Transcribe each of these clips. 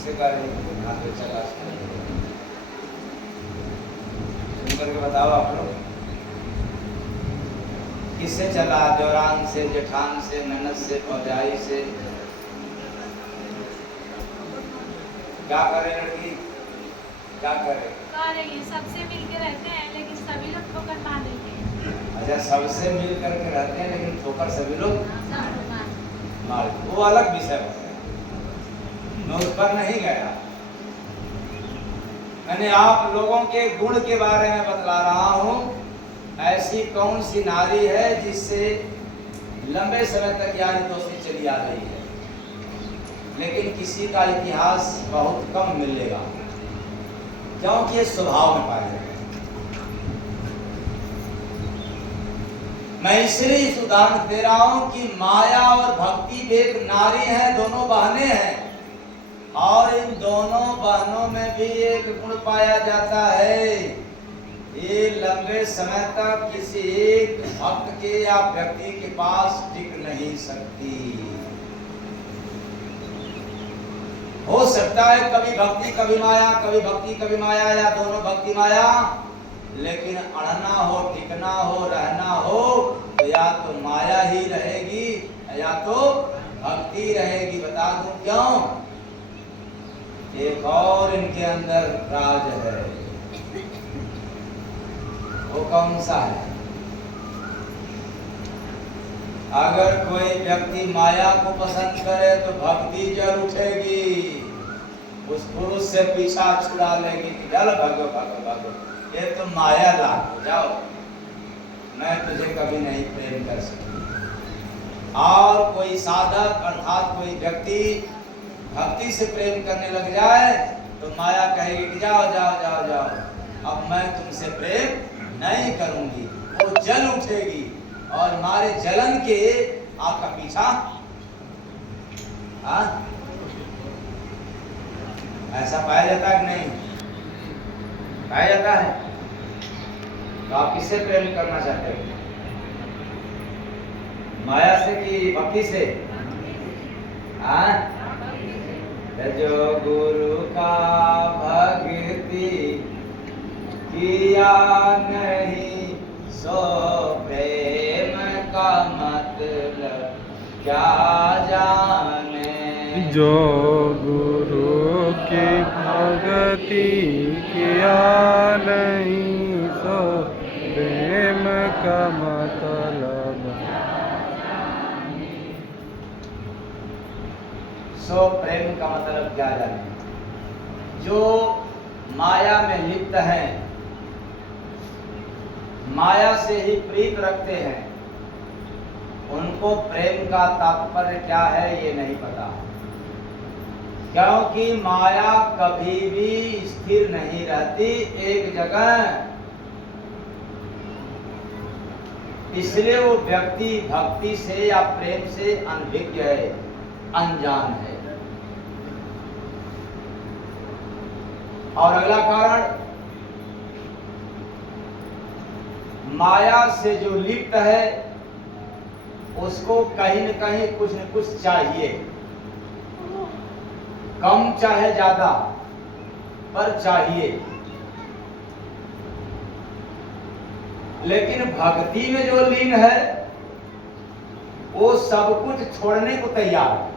किससे करेंगे? हाँ तो चला सुन करके बताओ आप लोग। किससे चला? दौरान से, जेठान से, ननद से, भौजाई से? क्या करे लड़की? क्या करे? सबसे मिलके रहते हैं लेकिन सभी लोग ठोकर मार देते हैं। अच्छा, सबसे मिल करके रहते हैं लेकिन ठोकर सभी लोग मार, वो अलग विषय होता है, मैं उस पर नहीं गया। मैंने आप लोगों के गुण के बारे में बतला रहा हूं। ऐसी कौन सी नारी है जिससे लंबे समय तक यारी दोस्ती चली आ रही है, लेकिन किसी का इतिहास बहुत कम मिलेगा, क्योंकि ये स्वभाव में पाए जाते हैं। मैं इसलिए इस उदाहरण दे रहा हूं कि माया और भक्ति भी एक नारी है, दोनों बहनें हैं, और इन दोनों बहनों में भी एक गुण पाया जाता है, ये लंबे समय तक किसी एक भक्त के या व्यक्ति के पास टिक नहीं सकती। हो सकता है कभी भक्ति कभी माया, कभी भक्ति कभी माया, या दोनों भक्ति माया, लेकिन अड़ना हो, टिकना हो, रहना हो तो या तो माया ही रहेगी या तो भक्ति रहेगी। बता दूं क्यों? एक और इनके अंदर राज है। वो कौन सा है? अगर कोई व्यक्ति माया को पसंद करे तो भक्ति जल उठेगी, उस पुरुष से पीछा छुड़ा लेगी कि चल भागो भागो भागो, ये तो माया लाग जाओ, मैं तुझे कभी नहीं प्रेम कर सकती। और कोई साधक अर्थात कोई व्यक्ति भक्ति से प्रेम करने लग जाए तो माया कहेगी कि जाओ जाओ जाओ जाओ, अब मैं तुमसे प्रेम नहीं करूंगी। वो जल उठेगी और मारे जलन के आपका पीछा ऐसा पाया जाता है कि नहीं पाया जाता है? तो आप किससे प्रेम करना चाहते हो? माया से कि भक्ति से? जो गुरु का भक्ति किया नहीं सो प्रेम का मतलब क्या जाने। जो गुरु की भक्ति किया नहीं सो प्रेम का मतलब, सो प्रेम का मतलब क्या जाने। जो माया में लिप्त हैं, माया से ही प्रीत रखते हैं, उनको प्रेम का तात्पर्य क्या है ये नहीं पता, क्योंकि माया कभी भी स्थिर नहीं रहती एक जगह। इसलिए वो व्यक्ति भक्ति से या प्रेम से अनभिज्ञ है, अनजान है। और अगला कारण, माया से जो लिप्त है उसको कहीं न कहीं कुछ न कुछ चाहिए, कम चाहे ज्यादा पर चाहिए। लेकिन भक्ति में जो लीन है वो सब कुछ छोड़ने को तैयार है।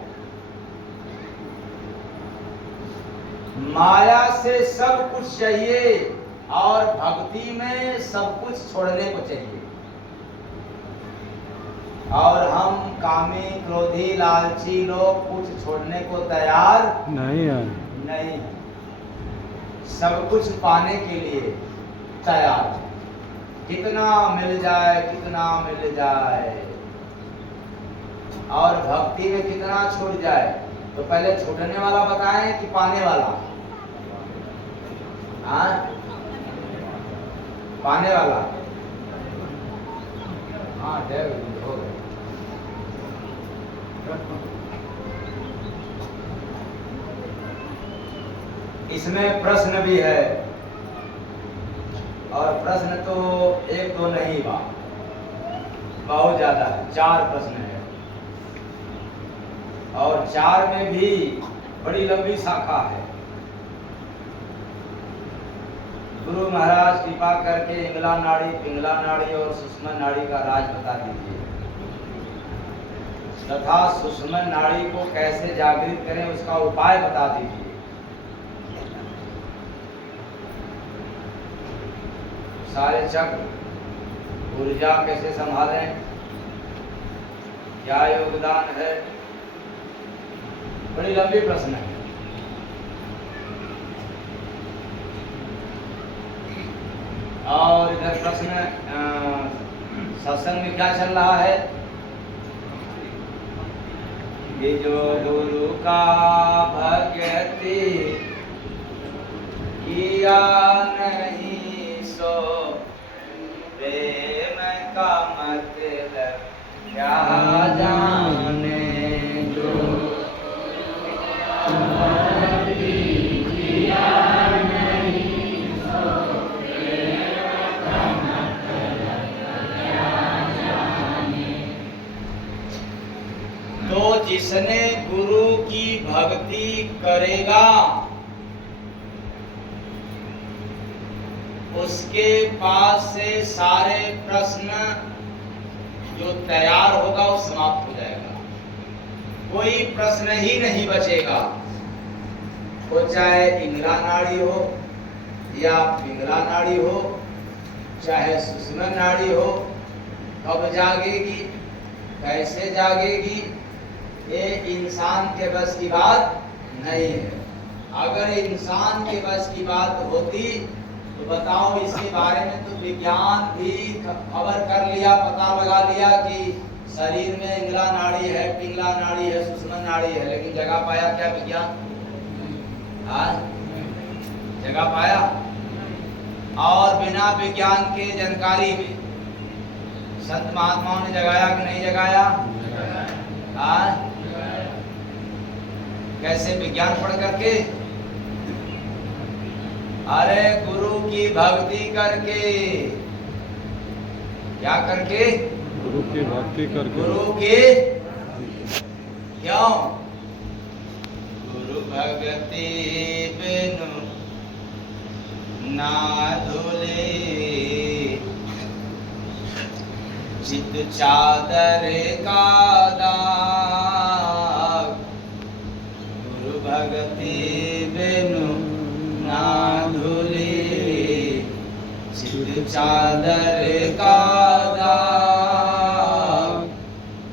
माया से सब कुछ चाहिए और भक्ति में सब कुछ छोड़ने को चाहिए। और हम कामी, क्रोधी, लालची लोग कुछ छोड़ने को तैयार नहीं है। नहीं, सब कुछ पाने के लिए तैयार है। कितना मिल जाए, कितना मिल जाए। और भक्ति में कितना छूट जाए, तो पहले छूटने वाला बताएं कि पाने वाला? पाने वाला। हाँ, हो गए। इसमें प्रश्न भी है, और प्रश्न तो एक दो नहीं बा, बहुत ज्यादा है, 4 प्रश्न है। और 4 में भी बड़ी लंबी शाखा है। गुरु महाराज कृपा करके इंगला नाड़ी, पिंगला नाड़ी और सुषुम्ना नाड़ी का राज बता दीजिए तथा सुषुम्ना नाड़ी को कैसे जागृत करें उसका उपाय बता दीजिए। सारे चक्र ऊर्जा कैसे संभालें, क्या योगदान है, बड़ी लंबी प्रश्न है। और इधर प्रश्न सत्संग में क्या चल रहा है कि जो गुरु का भक्ति किया नहीं सो प्रेम का मतलब क्या जाने। जो तो जिसने गुरु की भक्ति करेगा उसके पास से सारे प्रश्न जो तैयार होगा वो समाप्त हो जाएगा, कोई प्रश्न ही नहीं बचेगा। वो चाहे इंगला नाड़ी हो या पिंगला नाड़ी हो, चाहे सुषुम्ना नाड़ी हो, कब जागेगी, कैसे जागेगी, ये इंसान के बस की बात नहीं है। अगर इंसान के बस की बात होती तो बताओ, इसके बारे में तो विज्ञान भी खबर कर लिया, पता लगा लिया कि शरीर में इंगला नाड़ी है, पिंगला नाड़ी है, सुषुम्ना नाड़ी है, लेकिन जगह पाया क्या विज्ञान? जगह पाया? और बिना विज्ञान के जानकारी में संत महात्माओं ने जगाया कि नहीं जगाया? कैसे? विज्ञान पढ़ करके? अरे गुरु की भक्ति करके। क्या करके? गुरु की भक्ति करके। गुरु के क्यों? गुरु भक्ति बिनु ना धुले चित चादर का दाग। गुरु भक्ति बिनु ना धुले चित चादर का दाग।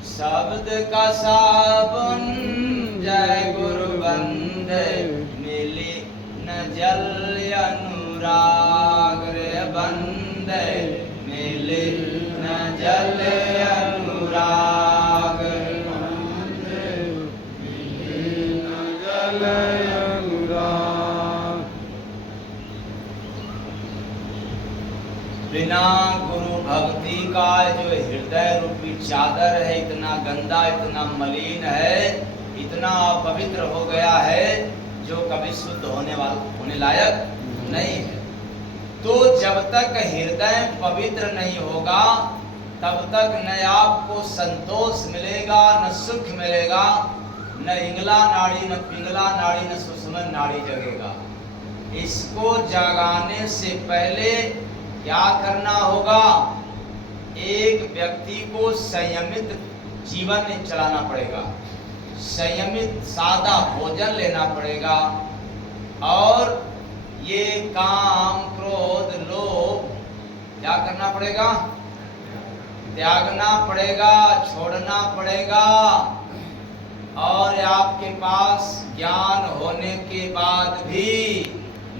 शब्द का साबुन जय गुरु बंदे मिली न जल अनुराग रे बंदे मिली न जल अनुराग। मिली न जल अनुराग। बिना गुरु भक्ति का जो हृदय रूपी चादर है इतना गंदा, इतना मलिन है, इतना अपवित्र हो गया है जो कभी शुद्ध होने लायक नहीं है। तो जब तक हृदय पवित्र नहीं होगा तब तक न आपको संतोष मिलेगा, न सुख मिलेगा, न इंगला नाड़ी, न पिंगला नाड़ी, न सुषुम्ना नाड़ी जगेगा। इसको जगाने से पहले क्या करना होगा? एक व्यक्ति को संयमित जीवन चलाना पड़ेगा, संयमित सादा भोजन लेना पड़ेगा, और ये काम क्रोध लोभ क्या करना पड़ेगा? त्यागना पड़ेगा, छोड़ना पड़ेगा। और आपके पास ज्ञान होने के बाद भी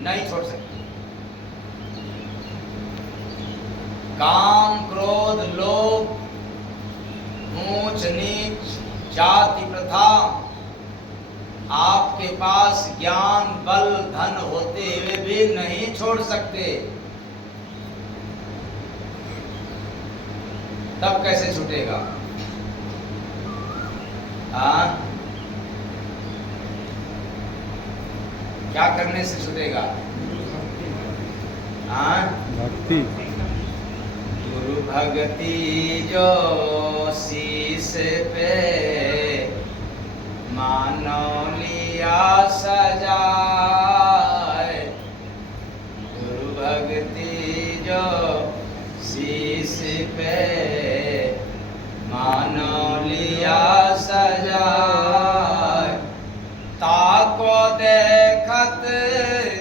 नहीं छोड़ सकते। काम क्रोध लोभ ऊंच नीच जाति प्रथा आपके पास ज्ञान बल धन होते हुए भी नहीं छोड़ सकते। तब कैसे छूटेगा? क्या करने से छूटेगा? भक्ति। गुरु भक्ति जो शीश पे मानो लिया सजाए, गुरु भक्ति जो शीश पे मानो लिया सजाए, ताको देखत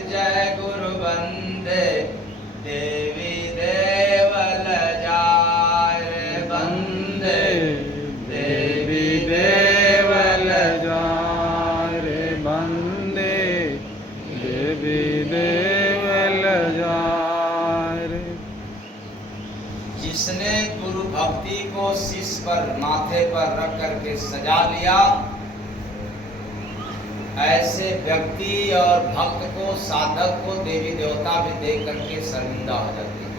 जय गुरु बंदे देवी देवल जाए, बंदे देवी देवल जाए रे बंदे देवी देवल जाए रे। जिसने गुरु भक्ति को शीश पर माथे पर रख करके सजा लिया, ऐसे व्यक्ति और भक्त को साधक को देवी देवता भी देख करके शर्मिंदा हो जाते हैं,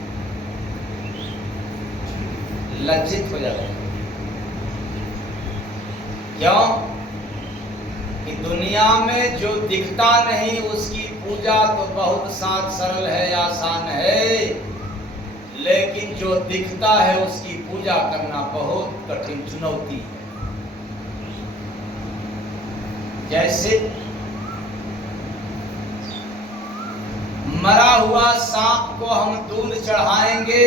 लज्जित हो जाते हैं। क्यों? कि दुनिया में जो दिखता नहीं उसकी पूजा तो बहुत सरल है, आसान है, लेकिन जो दिखता है उसकी पूजा करना बहुत कठिन चुनौती है। जैसे मरा हुआ सांप को हम दूध चढ़ाएंगे,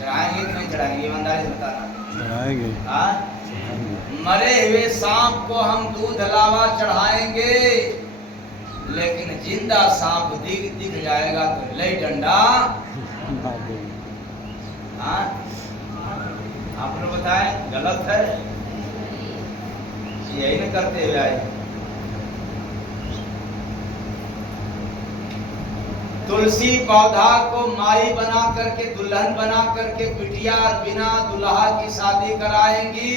चढ़ाएंगे कि नहीं चढ़ाएंगे, ईमानदारी से बताना। चढ़ाएंगे। हाँ? मरे हुए सांप को हम दूध लावा चढ़ाएंगे, लेकिन जिंदा सांप दिख जाएगा तो ले डंडा। हाँ? आप लोग बताएं, गलत है? यही न करते हुए आए। तुलसी पौधा को माई बना करके, दुल्हन बना करके बिटिया बिना दुल्हा की शादी कराएंगी,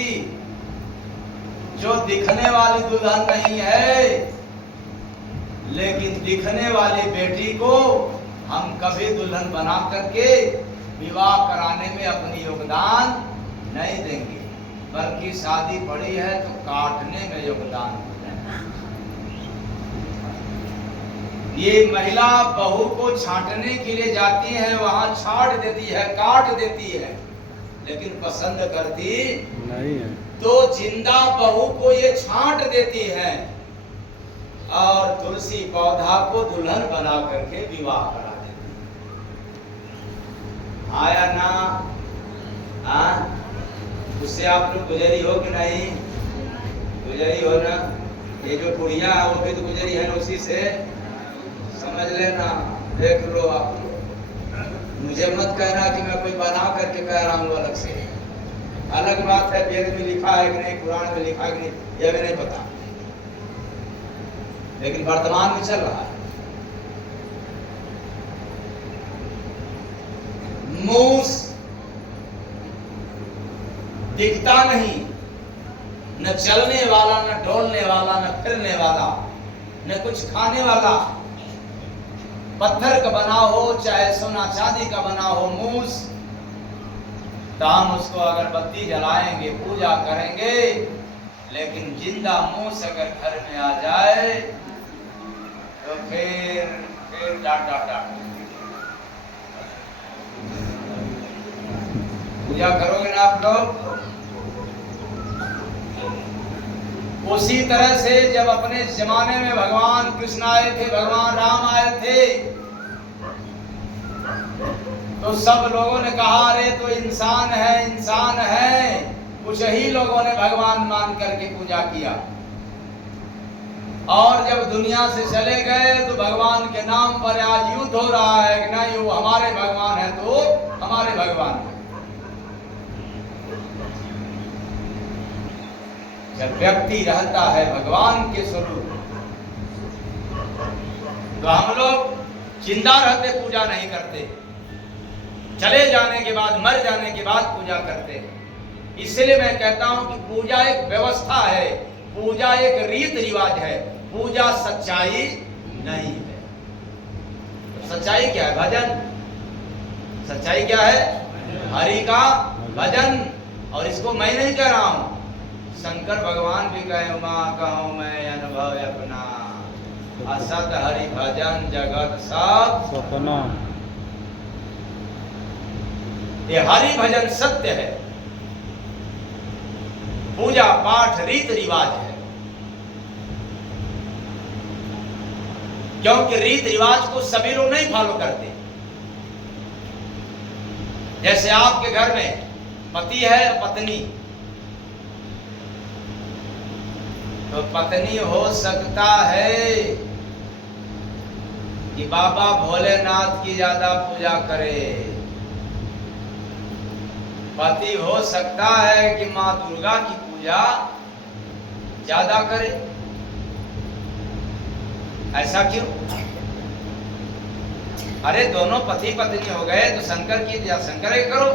जो दिखने वाली दुल्हन नहीं है, लेकिन दिखने वाली बेटी को हम कभी दुल्हन बना करके विवाह कराने में अपनी योगदान नहीं देंगे, बल्कि शादी पड़ी है तो काटने में योगदान देंगे। ये महिला बहू को छांटने के लिए जाती है, वहां छाट देती है, काट देती है, लेकिन पसंद करती नहीं है। तो जिंदा बहू को ये छांट देती है और तुलसी पौधा को दुल्हन बना करके विवाह करा देती है। आया ना? हाँ? उससे आप लोग गुजरी हो कि नहीं? गुजरी हो ना? ये जो बुढ़िया है वो भी तो गुजरी है, उसी से समझ लेना, देख लो आप लोग। मुझे मत कहना कि मैं कोई बना करके कह रहा हूँ अलग से। अलग बात है वेद में लिखा है कि नहीं, कुरान में लिखा है कि नहीं, यह भी नहीं पता, लेकिन वर्तमान में चल रहा है। मूस दिखता नहीं, न चलने वाला, न डोलने वाला, न फिरने वाला, न कुछ खाने वाला, पत्थर का बना हो चाहे सोना चांदी का बना हो मूस, तो हम उसको अगरबत्ती जलाएंगे, पूजा करेंगे, लेकिन जिंदा मूस अगर घर में आ जाए तो फिर डांट। पूजा करोगे ना आप लोग? उसी तरह से जब अपने जमाने में भगवान कृष्ण आए थे, भगवान राम आए थे, तो सब लोगों ने कहा अरे तो इंसान है, इंसान है। कुछ ही लोगों ने भगवान मान करके पूजा किया, और जब दुनिया से चले गए तो भगवान के नाम पर आज युद्ध हो रहा है कि नहीं वो हमारे भगवान है तो हमारे भगवान है। जब व्यक्ति रहता है भगवान के स्वरूप, तो हम लोग जिंदा रहते पूजा नहीं करते, चले जाने के बाद, मर जाने के बाद पूजा करते हैं। इसलिए मैं कहता हूं कि पूजा एक व्यवस्था है, पूजा एक रीत रिवाज है, पूजा सच्चाई नहीं है। तो सच्चाई क्या है? भजन। सच्चाई क्या है? हरि का भजन। और इसको मैं नहीं कह रहा हूं, शंकर भगवान भी कहे उमा कहूं मैं अनुभव अपना, असत हरि भजन जगत सब सपना। ये हरि भजन सत्य है। पूजा पाठ रीत रिवाज है, क्योंकि रीत रिवाज को सभी लोग नहीं फॉलो करते। जैसे आपके घर में पति है पत्नी, तो पत्नी हो सकता है कि बाबा भोलेनाथ की ज्यादा पूजा करे, पति हो सकता है कि माँ दुर्गा की पूजा ज्यादा करे। ऐसा क्यों? अरे दोनों पति पत्नी हो गए तो शंकर की या शंकर की करो,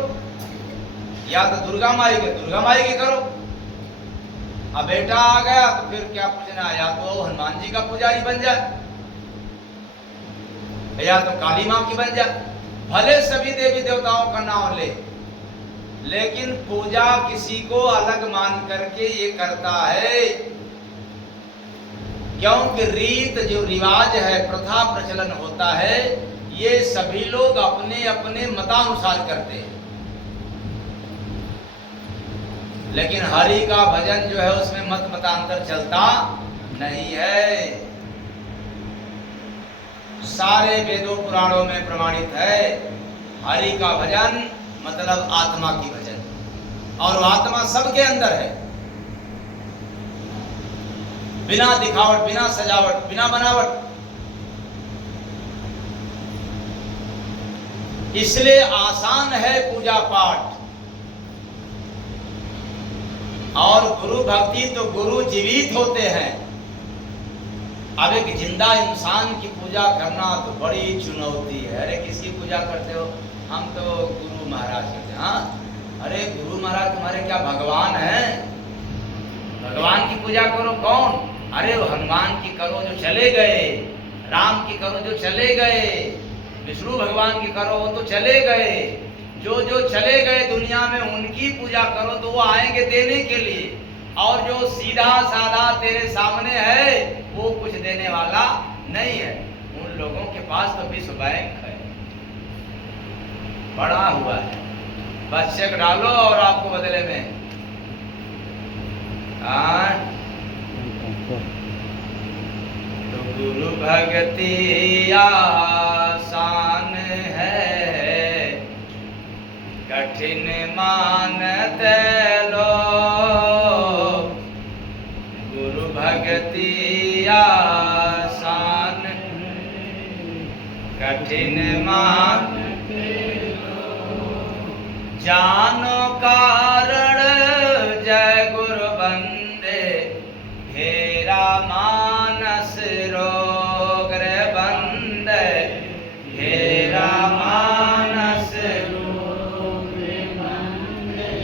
या तो दुर्गा माई की करो। अब बेटा आ गया तो फिर क्या पूजना, या तो हनुमान जी का पुजारी बन जाए, या तो काली माँ की बन जाए। भले सभी देवी देवताओं का नाम ले, लेकिन पूजा किसी को अलग मान करके ये करता है, क्योंकि रीत जो रिवाज है, प्रथा प्रचलन होता है, ये सभी लोग अपने अपने मतानुसार करते हैं। लेकिन हरि का भजन जो है उसमें मत मतांतर चलता नहीं है। सारे वेदों पुराणों में प्रमाणित है, हरि का भजन मतलब आत्मा की भजन, और वो आत्मा सबके अंदर है, बिना दिखावट, बिना सजावट, बिना बनावट। इसलिए आसान है पूजा पाठ, और गुरु भक्ति तो गुरु जीवित होते हैं। अब एक जिंदा इंसान की पूजा करना तो बड़ी चुनौती है। अरे किसकी पूजा करते हो? हम तो गुरु महाराज करते हैं। हाँ, अरे गुरु महाराज तुम्हारे क्या भगवान हैं? भगवान की पूजा करो। कौन? अरे वो हनुमान की करो जो चले गए, राम की करो जो चले गए, विष्णु भगवान की करो वो तो चले गए। जो जो चले गए दुनिया में उनकी पूजा करो तो वो आएंगे देने के लिए, और जो सीधा साधा तेरे सामने है वो कुछ देने वाला नहीं है। उन लोगों के पास तो विश्व बैंक है, बड़ा हुआ है, बस चेक डालो और आपको बदले में तो गुरु भक्ति आसान है, कठिन मानते लोग। गुरु भक्ति आसान, कठिन मानते लोग। जानो कारण जय गुरु बंदे, घेरा मानस रोग रे बंदे, घेरा मानस रोग रे बंदे,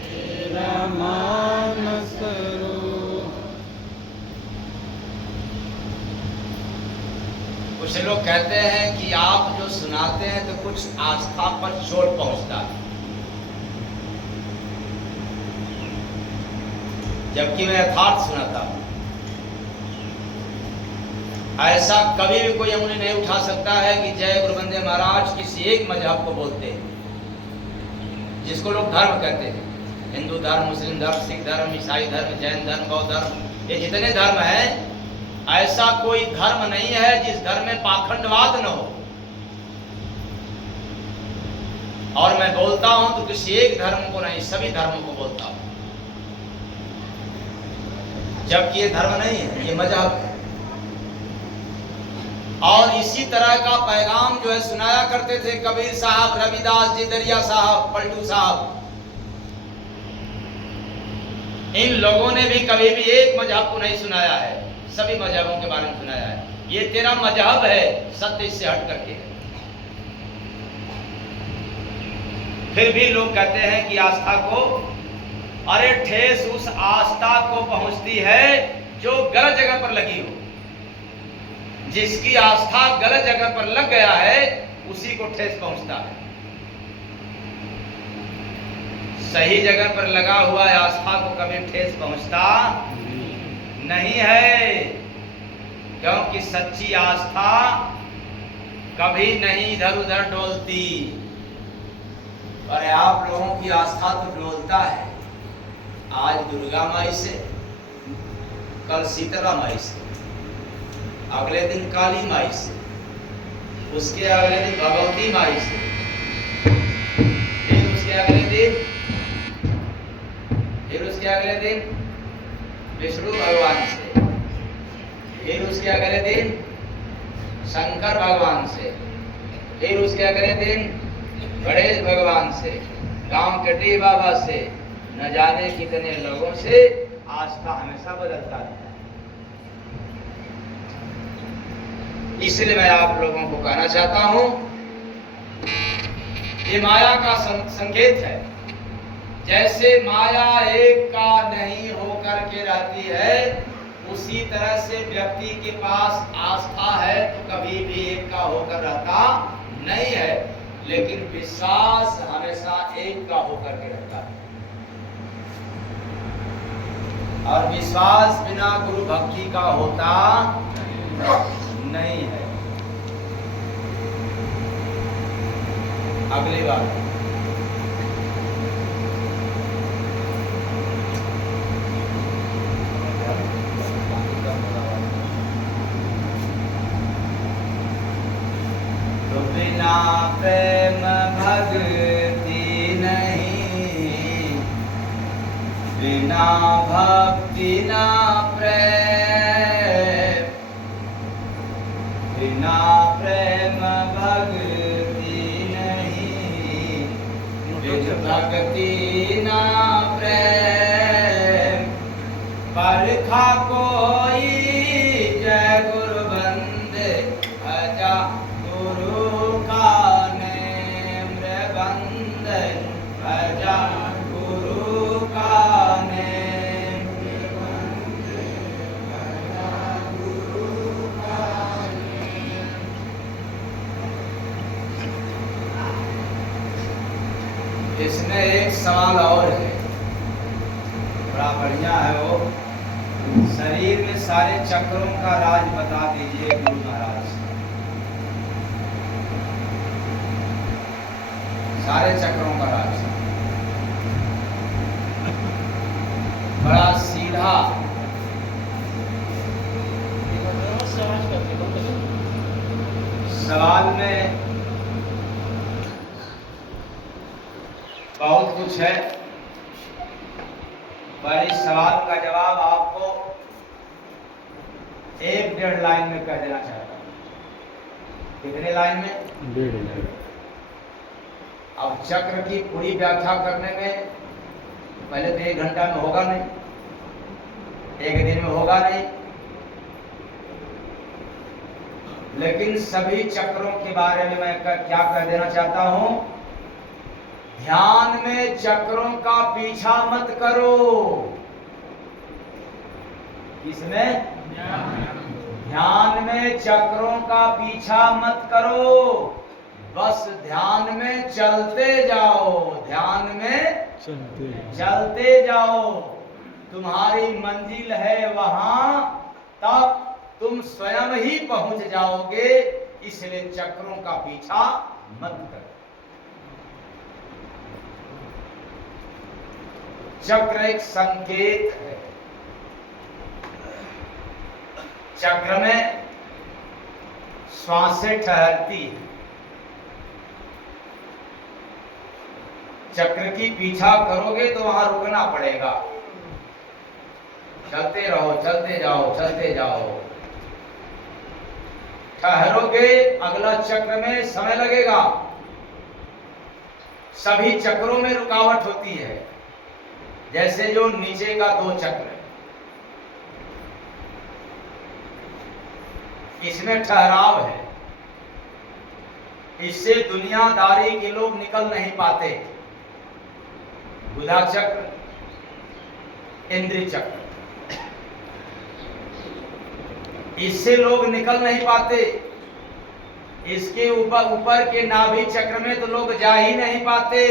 घेरा मानस रोग। कुछ लोग कहते हैं कि आप जो सुनाते हैं तो कुछ आस्था पर चोट पहुंचता है, जबकि मैं यथार्थ सुनाता हूं। ऐसा कभी भी कोई उंगली नहीं उठा सकता है कि जय गुरु बंदे महाराज किसी एक मजहब को बोलते हैं, जिसको लोग धर्म कहते हैं। हिंदू धर्म, मुस्लिम धर्म, सिख धर्म, ईसाई धर्म, जैन धर्म, बौद्ध धर्म, ये जितने धर्म हैं, ऐसा कोई धर्म नहीं है जिस धर्म में पाखंडवाद न हो। और मैं बोलता हूं तो किसी एक धर्म को नहीं, सभी धर्मों को बोलता हूं, जबकि ये धर्म नहीं है, ये मजहब है। और इसी तरह का पैगाम जो है सुनाया करते थे कबीर साहब, रविदास जी, दरिया साहब, पलटू साहब। इन लोगों ने भी कभी भी एक मजहब को नहीं सुनाया है, सभी मजहबों के बारे में सुनाया है। ये तेरा मजहब है, सत्य इससे हट करके है। फिर भी लोग कहते हैं कि आस्था को, अरे ठेस उस आस्था को पहुंचती है जो गलत जगह पर लगी हो। जिसकी आस्था गलत जगह पर लग गया है उसी को ठेस पहुंचता है। सही जगह पर लगा हुआ आस्था को कभी ठेस पहुंचता नहीं है, क्योंकि सच्ची आस्था कभी नहीं इधर उधर डोलती। अरे आप लोगों की आस्था तो डोलता है, आज दुर्गा माई से, कल शीतला माई से, अगले दिन काली माई से, उसके अगले दिन भगवती माई से, फिर उसके अगले दिन विष्णु भगवान से, फिर उसके अगले दिन शंकर भगवान से, फिर उसके अगले दिन गणेश भगवान से, गांव के डी बाबा से, न जाने कितने लोगों से आस्था हमेशा बदलता रहता है। इसलिए मैं आप लोगों को कहना चाहता हूं, ये माया का संकेत है। जैसे माया एक का नहीं होकर के रहती है, उसी तरह से व्यक्ति के पास आस्था है तो कभी भी एक का होकर रहता नहीं है, लेकिन विश्वास हमेशा एक का होकर के रहता है। और विश्वास बिना गुरु भक्ति का होता नहीं है। अगली बात, तो बिना प्रेम भक्ति नहीं, बिना भक्ति ना प्रेम, बिना प्रेम भक्ति नहीं, बिन भक्ति ना प्रेम। परखा कोई जय गुरु बंदे, भजा गुरु का नेम बंदे, भजा गुरु का नेम, भजा गुरु का नेम। इसमें एक सवाल और है, बड़ा बढ़िया है वो। शरीर में सारे चक्रों का राज बता दीजिए गुरु महाराज। सारे चक्रों का राज बड़ा सीधा, सवाल में बहुत कुछ है, पर इस सवाल का जवाब आपको 1-1.5 लाइन में कह देना चाहता हूं। कितने लाइन में? 1.5 लाइन। अब चक्र की पूरी व्याख्या करने में पहले तो 1 घंटा में होगा नहीं, 1 दिन में होगा नहीं, लेकिन सभी चक्रों के बारे में मैं क्या कह देना चाहता हूं। ध्यान में चक्रों का पीछा मत करो। किसमें? ध्यान में चक्रों का पीछा मत करो, बस ध्यान में चलते जाओ, ध्यान में चलते जाओ। तुम्हारी मंजिल है वहां तक तुम स्वयं ही पहुंच जाओगे, इसलिए चक्रों का पीछा मत करो। चक्र एक संकेत है। चक्र में श्वासें ठहरती है। चक्र की पीछा करोगे तो वहां रुकना पड़ेगा। चलते रहो, चलते जाओ, चलते जाओ। ठहरोगे अगला चक्र में समय लगेगा। सभी चक्रों में रुकावट होती है। जैसे जो नीचे का 2 चक्र, इसमें ठहराव है, इससे दुनियादारी के लोग निकल नहीं पाते। बुधा चक्र, इंद्रिय चक्र, इससे लोग निकल नहीं पाते। इसके ऊपर के नाभि चक्र में तो लोग जा ही नहीं पाते।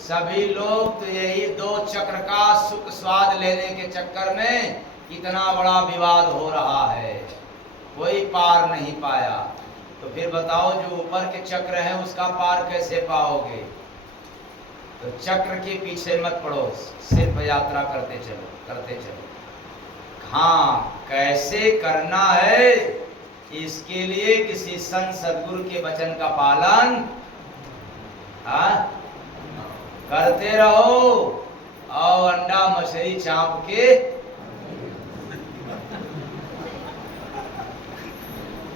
सभी लोग तो यही 2 चक्र का सुख स्वाद लेने के चक्कर में इतना बड़ा विवाद हो रहा है, कोई पार नहीं पाया। तो फिर बताओ, जो ऊपर के चक्र है उसका पार कैसे पाओगे? तो चक्र के पीछे मत पड़ो, सिर्फ यात्रा करते चलो, करते चलो। हाँ, कैसे करना है इसके लिए किसी संत सदगुरु के वचन का पालन करते रहो और अंडा मछली चाप के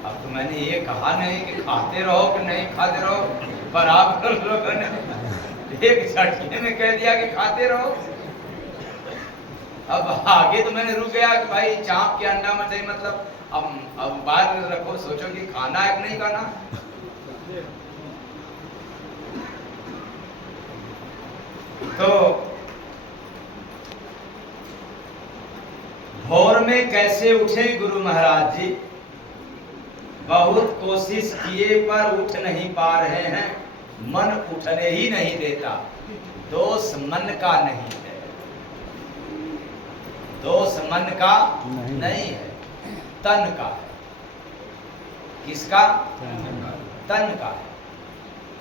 अब तो मैंने ये कहा नहीं कि खाते रहो कि नहीं खाते रहो, पर आप लोगों ने एक झटके में कह दिया कि खाते रहो। अब आगे तो मैंने रुक गया कि भाई चाप के अंडा मछली मतलब अब बात रखो, सोचो कि खाना है कि नहीं खाना। तो भोर में कैसे उठे गुरु महाराज जी? बहुत कोशिश किए पर उठ नहीं पा रहे हैं, मन उठने ही नहीं देता। दोष मन का नहीं है, दोष मन का नहीं है, तन का है। किसका? तन का है।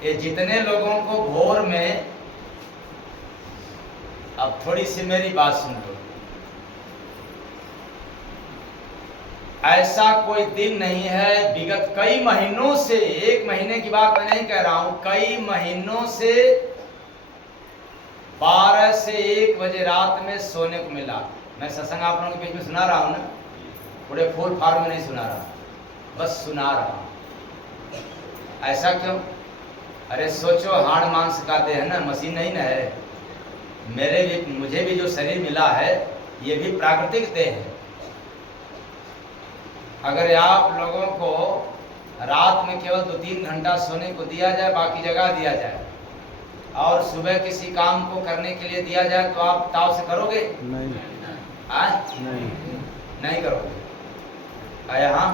ये जितने लोगों को भोर में, अब थोड़ी सी मेरी बात सुन लो, ऐसा कोई दिन नहीं है विगत कई महीनों से, एक महीने की बात मैं नहीं कह रहा हूं, कई महीनों से 12 से 1 बजे रात में सोने को मिला। मैं सत्संग आप लोगों के बीच में सुना रहा हूं ना, पूरे फूल फाड़ में नहीं सुना रहा, बस सुना रहा हूं। ऐसा क्यों? अरे सोचो, हाड़ मांस का देह है ना, मशीन नहीं ना है। मुझे भी जो शरीर मिला है ये भी प्राकृतिक देह है। अगर आप लोगों को रात में केवल 2-3 घंटा सोने को दिया जाए, बाकी जगह दिया जाए, और सुबह किसी काम को करने के लिए दिया जाए, तो आप ताव से करोगे? नहीं। नहीं करोगे। यहाँ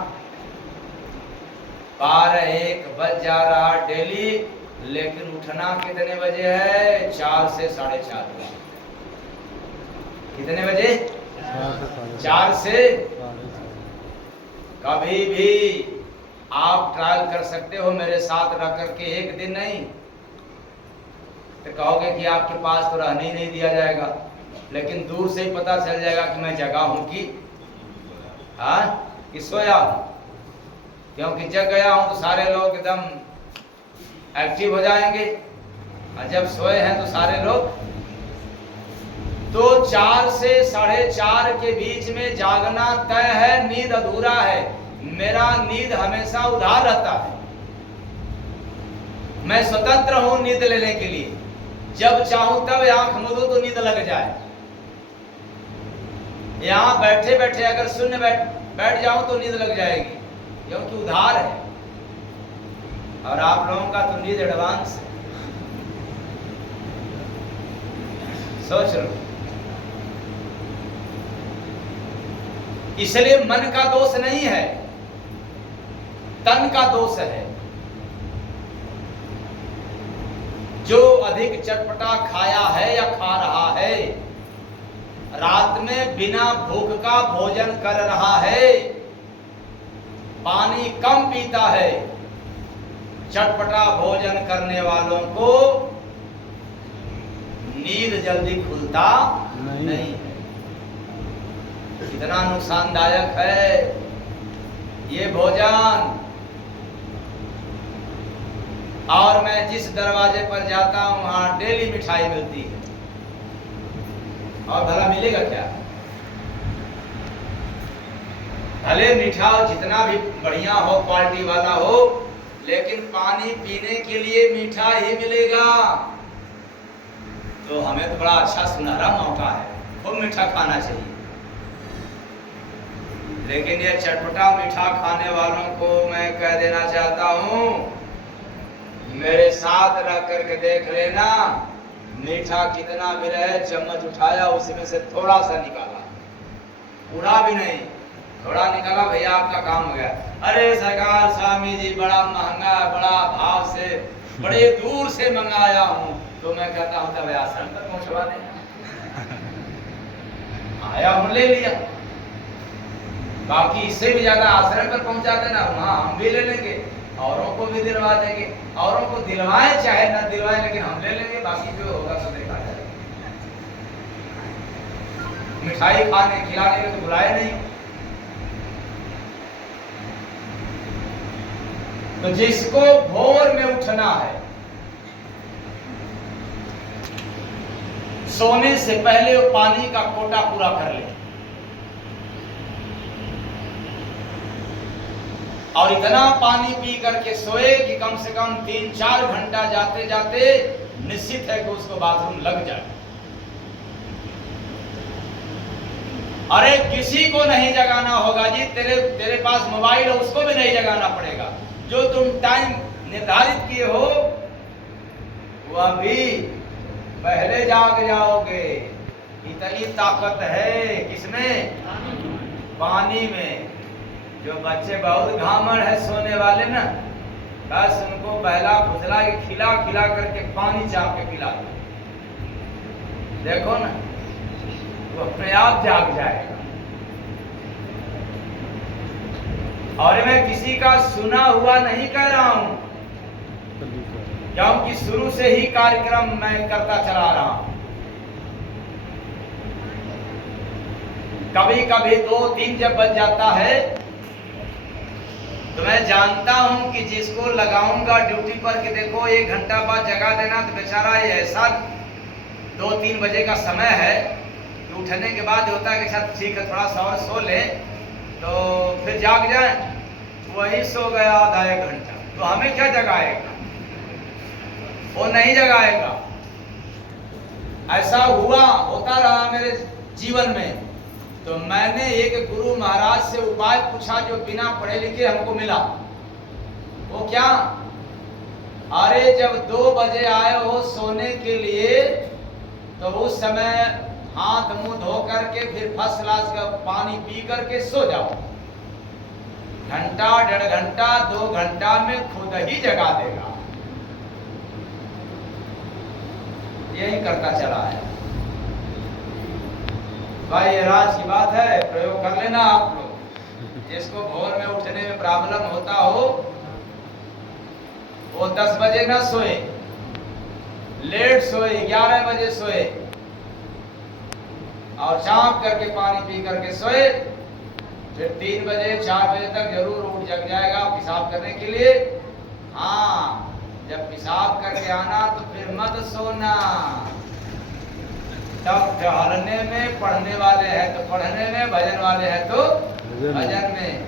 12-1 बज जा रहा डेली, लेकिन उठना कितने बजे है? 4 से 4:30 बजे। कितने बजे? 4 से। कभी भी आप ट्रायल कर सकते हो मेरे साथ रह करके, एक दिन नहीं, तो कहोगे कि आपके पास तो रहने ही नहीं दिया जाएगा, लेकिन दूर से ही पता चल जाएगा कि मैं जगा हूं कि सोया हूं। क्योंकि जग गया हूं तो सारे लोग एकदम एक्टिव हो जाएंगे, और जब सोए हैं तो सारे लोग। तो 4 से 4:30 के बीच में जागना तय है, नींद अधूरा है। मेरा नींद हमेशा उधार रहता है, मैं स्वतंत्र हूं नींद लेने के लिए। जब चाहूं तब आंख मूंदूं तो नींद लग जाए। यहां बैठे बैठे अगर शून्य बैठ जाऊं तो नींद लग जाएगी, क्योंकि उधार है। और आप लोगों का तो नींद एडवांस है। सोच लो। इसलिए मन का दोष नहीं है, तन का दोष है। जो अधिक चटपटा खाया है या खा रहा है, रात में बिना भूख का भोजन कर रहा है, पानी कम पीता है, चटपटा भोजन करने वालों को नींद जल्दी खुलता नहीं है। कितना नुकसानदायक है ये भोजन। और मैं जिस दरवाजे पर जाता हूं वहां डेली मिठाई मिलती है, और भला मिलेगा क्या? भले मीठा जितना भी बढ़िया हो, क्वालिटी वाला हो, लेकिन पानी पीने के लिए मीठा ही मिलेगा। तो हमें तो बड़ा अच्छा सुनहरा मौका है, खूब मीठा खाना चाहिए। लेकिन ये चटपटा मीठा खाने वालों को मैं कह देना चाहता हूं, मेरे साथ रह करके देख लेना, मीठा कितना भी रहे, चम्मच उठाया उसमें से थोड़ा सा निकाला, पूरा भी नहीं, थोड़ा निकाला, भैया आपका काम हो गया। अरे सरकार स्वामी जी बड़ा महंगा, बड़ा भाव से, बड़े दूर से मंगाया हूं। तो मैं कहता हूं तब आश्रम तक पहुंचवा दें। आया हूं, ले लिया, बाकी इससे भी ज्यादा आश्रम पर पहुंचा देना, वहां हम भी ले लेंगे। औरों को भी दिलवा देंगे, औरों को दिलवाएं चाहे ना दिलवाएं, लेकिन हम ले लेंगे, बाकी जो होगा सो देखा जाएगा। मिठाई खाने खिलाने में तो बुलाए नहीं। तो जिसको भोर में उठना है, सोने से पहले वो पानी का कोटा पूरा कर ले, और इतना पानी पी करके सोए कि कम से कम 3-4 घंटा जाते जाते निश्चित है कि उसको बाथरूम लग जाए। अरे किसी को नहीं जगाना होगा जी, तेरे पास मोबाइल है उसको भी नहीं जगाना पड़ेगा। जो तुम टाइम निर्धारित किए हो वह भी पहले जाग जाओगे। इतनी ताकत है किसमें? पानी में। जो बच्चे बहुत घामड़ है सोने वाले ना, बस उनको बहला फुसला के खिला खिला करके पानी चाप के पिला दो, देखो ना वो अपने आप जाग जाएगा। और मैं किसी का सुना हुआ नहीं कह रहा हूं, क्योंकि शुरू से ही कार्यक्रम मैं करता चला रहा हूं। कभी कभी 2-3 जब बज जाता है तो मैं जानता हूं कि जिसको लगाऊंगा ड्यूटी पर कि देखो 1 घंटा बाद जगा देना, तो बेचारा ये ऐसा 2-3 बजे का समय है कि उठने के बाद होता है कि शायद ठीक है थोड़ा सा और सो ले तो फिर जाग जाए, वही सो गया आधा 1 घंटा, तो हमें क्या जगाएगा? वो नहीं जगाएगा। ऐसा होता रहा मेरे जीवन में। तो मैंने एक गुरु महाराज से उपाय पूछा जो बिना पढ़े लिखे हमको मिला। वो क्या? अरे जब 2 बजे आए हो सोने के लिए तो उस समय हाथ मुंह धो करके फिर फर्स्ट क्लास का पानी पी करके सो जाओ। घंटा 1.5 घंटा 2 घंटा में खुद ही जगा देगा। यही करता चला है भाई। ये राज की बात है, प्रयोग कर लेना आप लोग। जिसको भोर में उठने में प्रॉब्लम होता हो वो 10 बजे ना सोए, लेट सोए, 11 बजे सोए और चाप करके पानी पी करके सोए, फिर 3 बजे 4 बजे तक जरूर उठ जग जाएगा पेशाब करने के लिए। हाँ, जब पेशाब करके आना तो फिर मत सोना। तब टहलने में, पढ़ने वाले हैं तो पढ़ने में, भजन वाले हैं तो भजन में,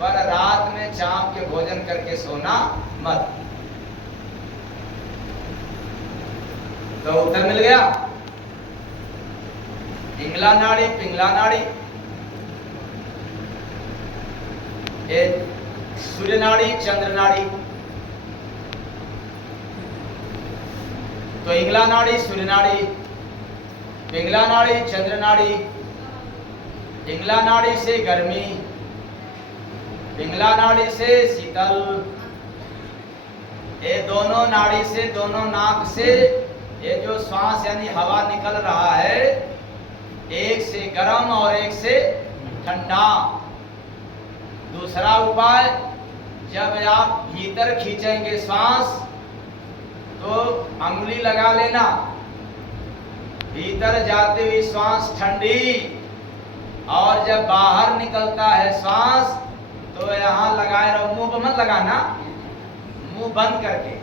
पर रात में चाप के भोजन करके सोना मत। तो उत्तर मिल गया। पिंगला नाड़ी, पिंगला नाड़ी, सूर्य नाड़ी, चंद्र नाड़ी। तो इंगला नाड़ी, सूर्य नाड़ी, पिंगला नाड़ी, चंद्र नाड़ी। पिंगला नाड़ी से गर्मी, पिंगला नाड़ी से शीतल। ये दोनों नाड़ी से, दोनों नाक से ये जो श्वास यानी हवा निकल रहा है, एक से गर्म और एक से ठंडा। दूसरा उपाय, जब आप भीतर खींचेंगे श्वास तो अंगुली लगा लेना, भीतर जाते हुए श्वास ठंडी, और जब बाहर निकलता है श्वास तो यहाँ लगाए रहो। मुंह पर मत लगाना, मुंह बंद करके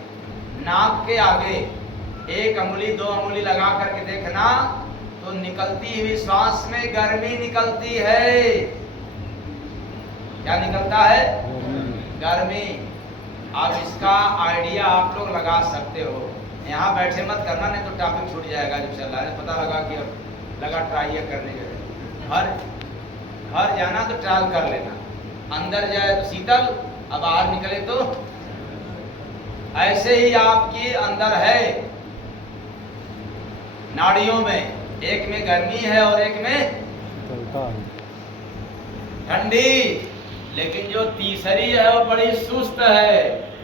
नाक के आगे 1 अंगुली 2 अंगुली लगा करके देखना, तो निकलती हुई श्वास में गर्मी निकलती है। क्या निकलता है? गर्मी। अब इसका आइडिया आप लोग लगा सकते हो। यहाँ बैठे मत करना, नहीं तो टॉपिक छूट जाएगा जब चल रहा है। पता लगा कि अब लगा ट्राई करने के घर जाना तो ट्रायल कर लेना। अंदर जाए तो शीतल, अब बाहर निकले तो ऐसे ही आपकी अंदर है नाड़ियों में, एक में गर्मी है और एक में ठंडी। लेकिन जो तीसरी है वो बड़ी सुस्त है,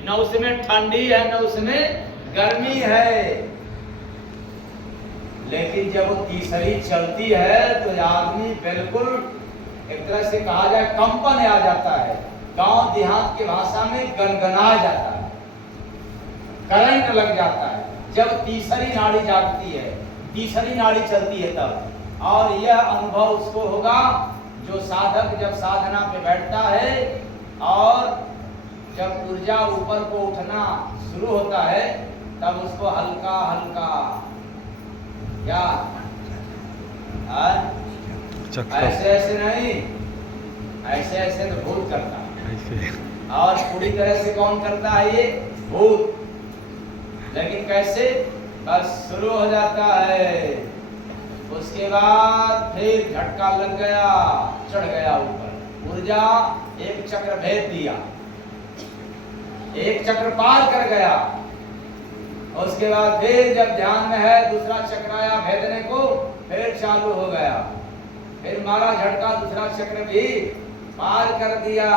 न उसमें ठंडी है न उसमें गर्मी है। लेकिन जब वो तीसरी चलती है तो आदमी बिल्कुल एक तरह से कहा जाए कंपन आ जाता है। गांव देहात के भाषा में गनगना जाता है, करंट लग जाता है। जब तीसरी नाड़ी जागती है, तीसरी नाड़ी चलती है तब। और यह अनुभव उसको होगा जो साधक जब साधना पे बैठता है और जब ऊर्जा ऊपर को उठना शुरू होता है तब उसको हल्का हल्का क्या ऐसे ऐसे नहीं, ऐसे ऐसे तो भूत करता है ऐसे और पूरी तरह से कौन करता है ये भूत। लेकिन कैसे बस शुरू हो जाता है, उसके बाद फिर झटका लग गया, चढ़ गया ऊपर, ऊर्जा एक चक्र भेद दिया, एक चक्र पार कर गया। उसके बाद फिर जब ध्यान में है दूसरा चक्र आया भेदने को, फिर चालू हो गया, फिर मारा झटका, दूसरा चक्र भी पार कर दिया।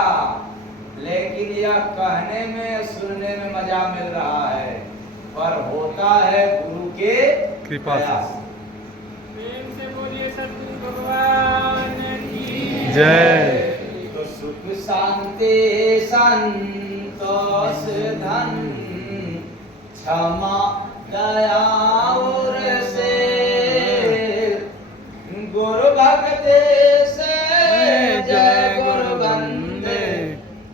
लेकिन यह कहने में सुनने में मजा मिल रहा है, पर होता है गुरु के कृपा से। प्रेम से बोलिए सद्गुरु भगवान की जय। तो सुख शांति संतोष धन क्षमा दया और से गुरु भक्ति से जय गुरु बंदे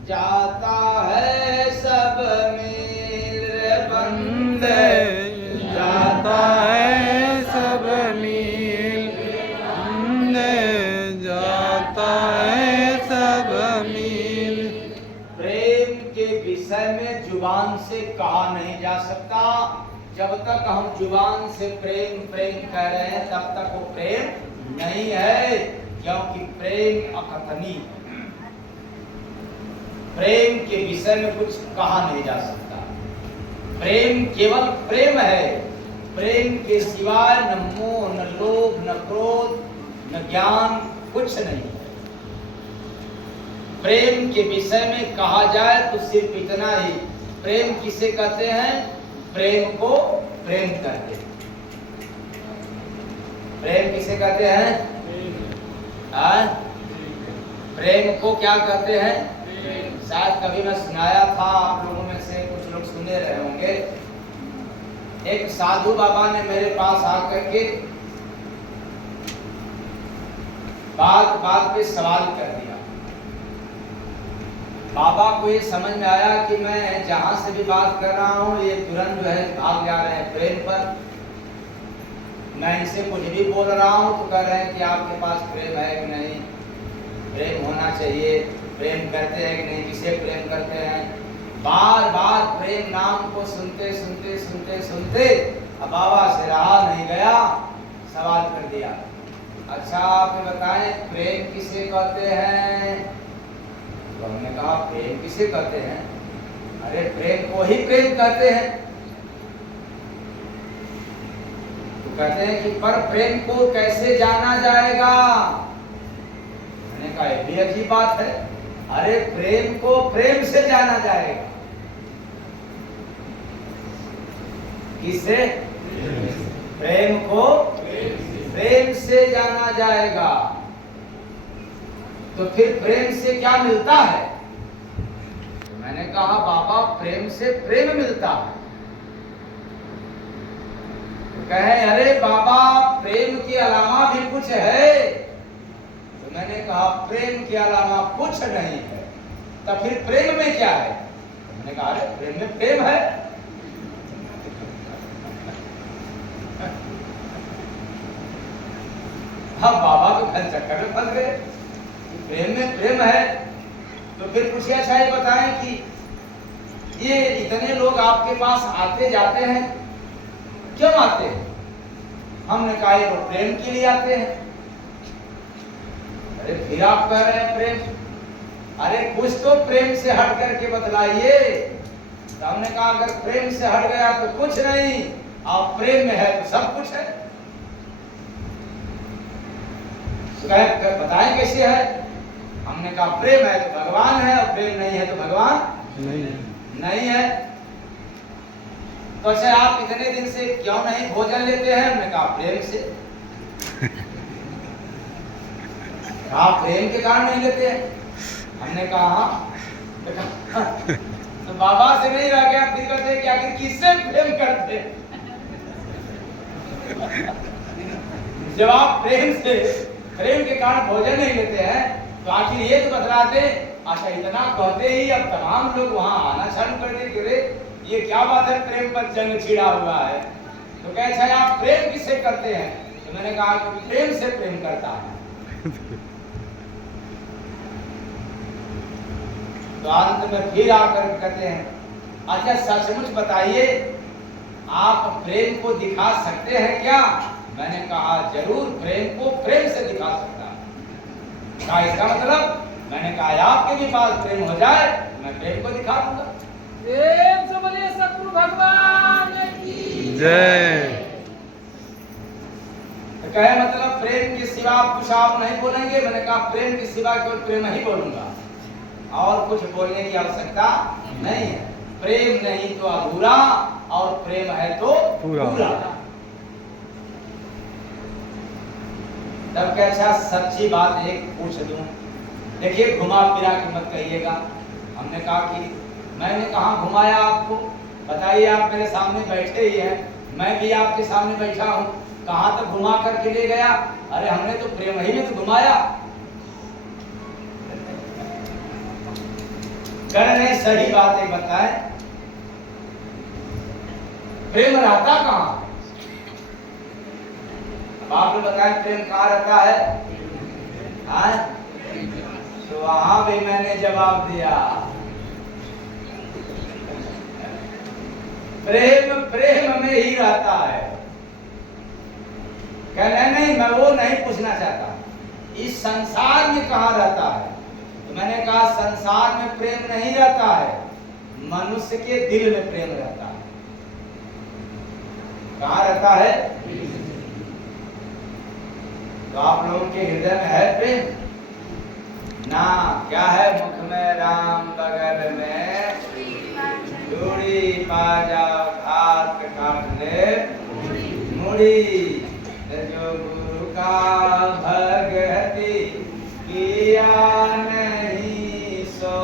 जाता है सब मेरे बंदे जाता है सब मिल जाता है सब मिल। प्रेम के विषय में जुबान से कहा नहीं जा सकता। जब तक हम जुबान से प्रेम प्रेम कह रहे हैं तब तक वो प्रेम नहीं है, क्योंकि प्रेम अकथनीय है। प्रेम के विषय में कुछ कहा नहीं जा सकता। प्रेम केवल प्रेम है, प्रेम के सिवाय न मोह न लोभ न क्रोध न ज्ञान कुछ नहीं है। प्रेम के विषय में कहा जाए तो सिर्फ इतना ही, प्रेम किसे कहते हैं? प्रेम को प्रेम करते हैं। प्रेम किसे कहते हैं? प्रेम को क्या कहते हैं? शायद कभी मैं सुनाया था, आप लोगों में से कुछ लोग सुने रहे होंगे। एक साधु बाबा ने मेरे पास आकर के बात बात पे सवाल कर दिया। बाबा को ये समझ में आया कि मैं जहां से भी बात कर रहा हूँ ये तुरंत जो है भाग जा रहे हैं प्रेम पर। मैं इनसे कुछ भी बोल रहा हूँ तो कह रहे हैं कि आपके पास प्रेम है कि नहीं, प्रेम होना चाहिए, प्रेम करते हैं कि नहीं, किसे प्रेम करते हैं। बार बार प्रेम नाम को सुनते सुनते सुनते सुनते अब बाबा से रहा नहीं गया, सवाल कर दिया, अच्छा आप बताएं प्रेम किसे कहते हैं? तो हमने कहा प्रेम किसे कहते हैं? अरे प्रेम को ही प्रेम कहते हैं। तो कहते हैं कि पर प्रेम को कैसे जाना जाएगा? मैंने कहा ये भी अजीब बात है। अरे प्रेम को प्रेम से जाना जाएगा। किससे? प्रेम को प्रेम से जाना जाएगा। तो फिर प्रेम से क्या मिलता है? तो मैंने कहा बाबा प्रेम से प्रेम मिलता है। तो कहे अरे बाबा प्रेम के अलावा भी कुछ है। तो मैंने कहा प्रेम के अलावा कुछ नहीं है। तो फिर प्रेम में क्या है? मैंने कहा अरे प्रेम में प्रेम है। हम बाबा तो घर चक्कर में फंस गए, प्रेम में प्रेम है। तो फिर पूछिए अच्छा ये बताएं कि ये इतने लोग आपके पास आते जाते हैं, क्यों आते हैं? हमने कहा ये लोग प्रेम के लिए आते हैं। अरे फिर आप कह रहे हैं प्रेम, अरे कुछ तो प्रेम से हट करके बतलाइए। तो हमने कहा अगर प्रेम से हट गया तो कुछ नहीं, आप प्रेम में है तो सब कुछ है। बताएं कैसे है? हमने कहा प्रेम है तो भगवान है, और प्रेम नहीं है तो भगवान नहीं है। तो अच्छा आप इतने दिन से क्यों नहीं भोजन लेते हैं? हमने कहा प्रेम से। आप प्रेम के कारण नहीं लेते हैं? हमने कहा तो बाबा से नहीं रह गया, फिर कहते कि आखिर किससे प्रेम करते। जब आप प्रेम के कारण भोजन नहीं लेते हैं तो आखिर ये तो बतलाते। अच्छा इतना कहते ही अब तमाम लोग वहां आना चालू कर दिए कि रे ये क्या बात है, प्रेम पर जंग छिड़ा हुआ है। तो कहे अच्छा आप प्रेम किससे करते हैं? तो मैंने कहा कि प्रेम से प्रेम करता है। तो अंत में फिर आकर कहते हैं अच्छा सचमुच बताइए आप प्रेम को दिखा सकते हैं क्या? मैंने कहा जरूर प्रेम को प्रेम से दिखा सकता हूं। क्या इसका मतलब? मैंने कहा आपके भी पास प्रेम हो जाए मैं प्रेम को दिखा दूंगा। प्रेम से बोलिए सतगुरु भगवान की जय। तो कहे मतलब प्रेम के सिवा कुछ आप नहीं बोलेंगे? मैंने कहा प्रेम के सिवा केवल प्रेम ही बोलूंगा और कुछ बोलने की आवश्यकता नहीं है। प्रेम नहीं तो अधूरा और प्रेम है तो पूरा। तब क्या अच्छा सच्ची बात एक पूछ दूं, देखिए घुमा फिरा के मत कहिएगा। हमने कहा कि मैंने कहाँ घुमाया आपको? बताइए, आप मेरे सामने बैठे ही हैं, मैं भी आपके सामने बैठा हूँ, कहाँ तक घुमा करके ले गया? अरे हमने तो प्रेम ही में तो घुमाया। नहीं सही बात है, बताएं प्रेम रहता कहाँ? अब आप लोग बताएं प्रेम कहाँ रहता है? तो वहां भी मैंने जवाब दिया प्रेम में ही रहता है। कहने नहीं मैं वो नहीं पूछना चाहता, इस संसार में कहाँ रहता है? तो मैंने कहा संसार में प्रेम नहीं रहता है, मनुष्य के दिल में प्रेम रहता है। कहाँ रहता है? तो आप लोगों के हृदय में है प्रेम ना? क्या है? मुख में राम बगल में चूड़ी, बाजा घाट काटने मुड़ी। जो गुरु का भगति किया नहीं सो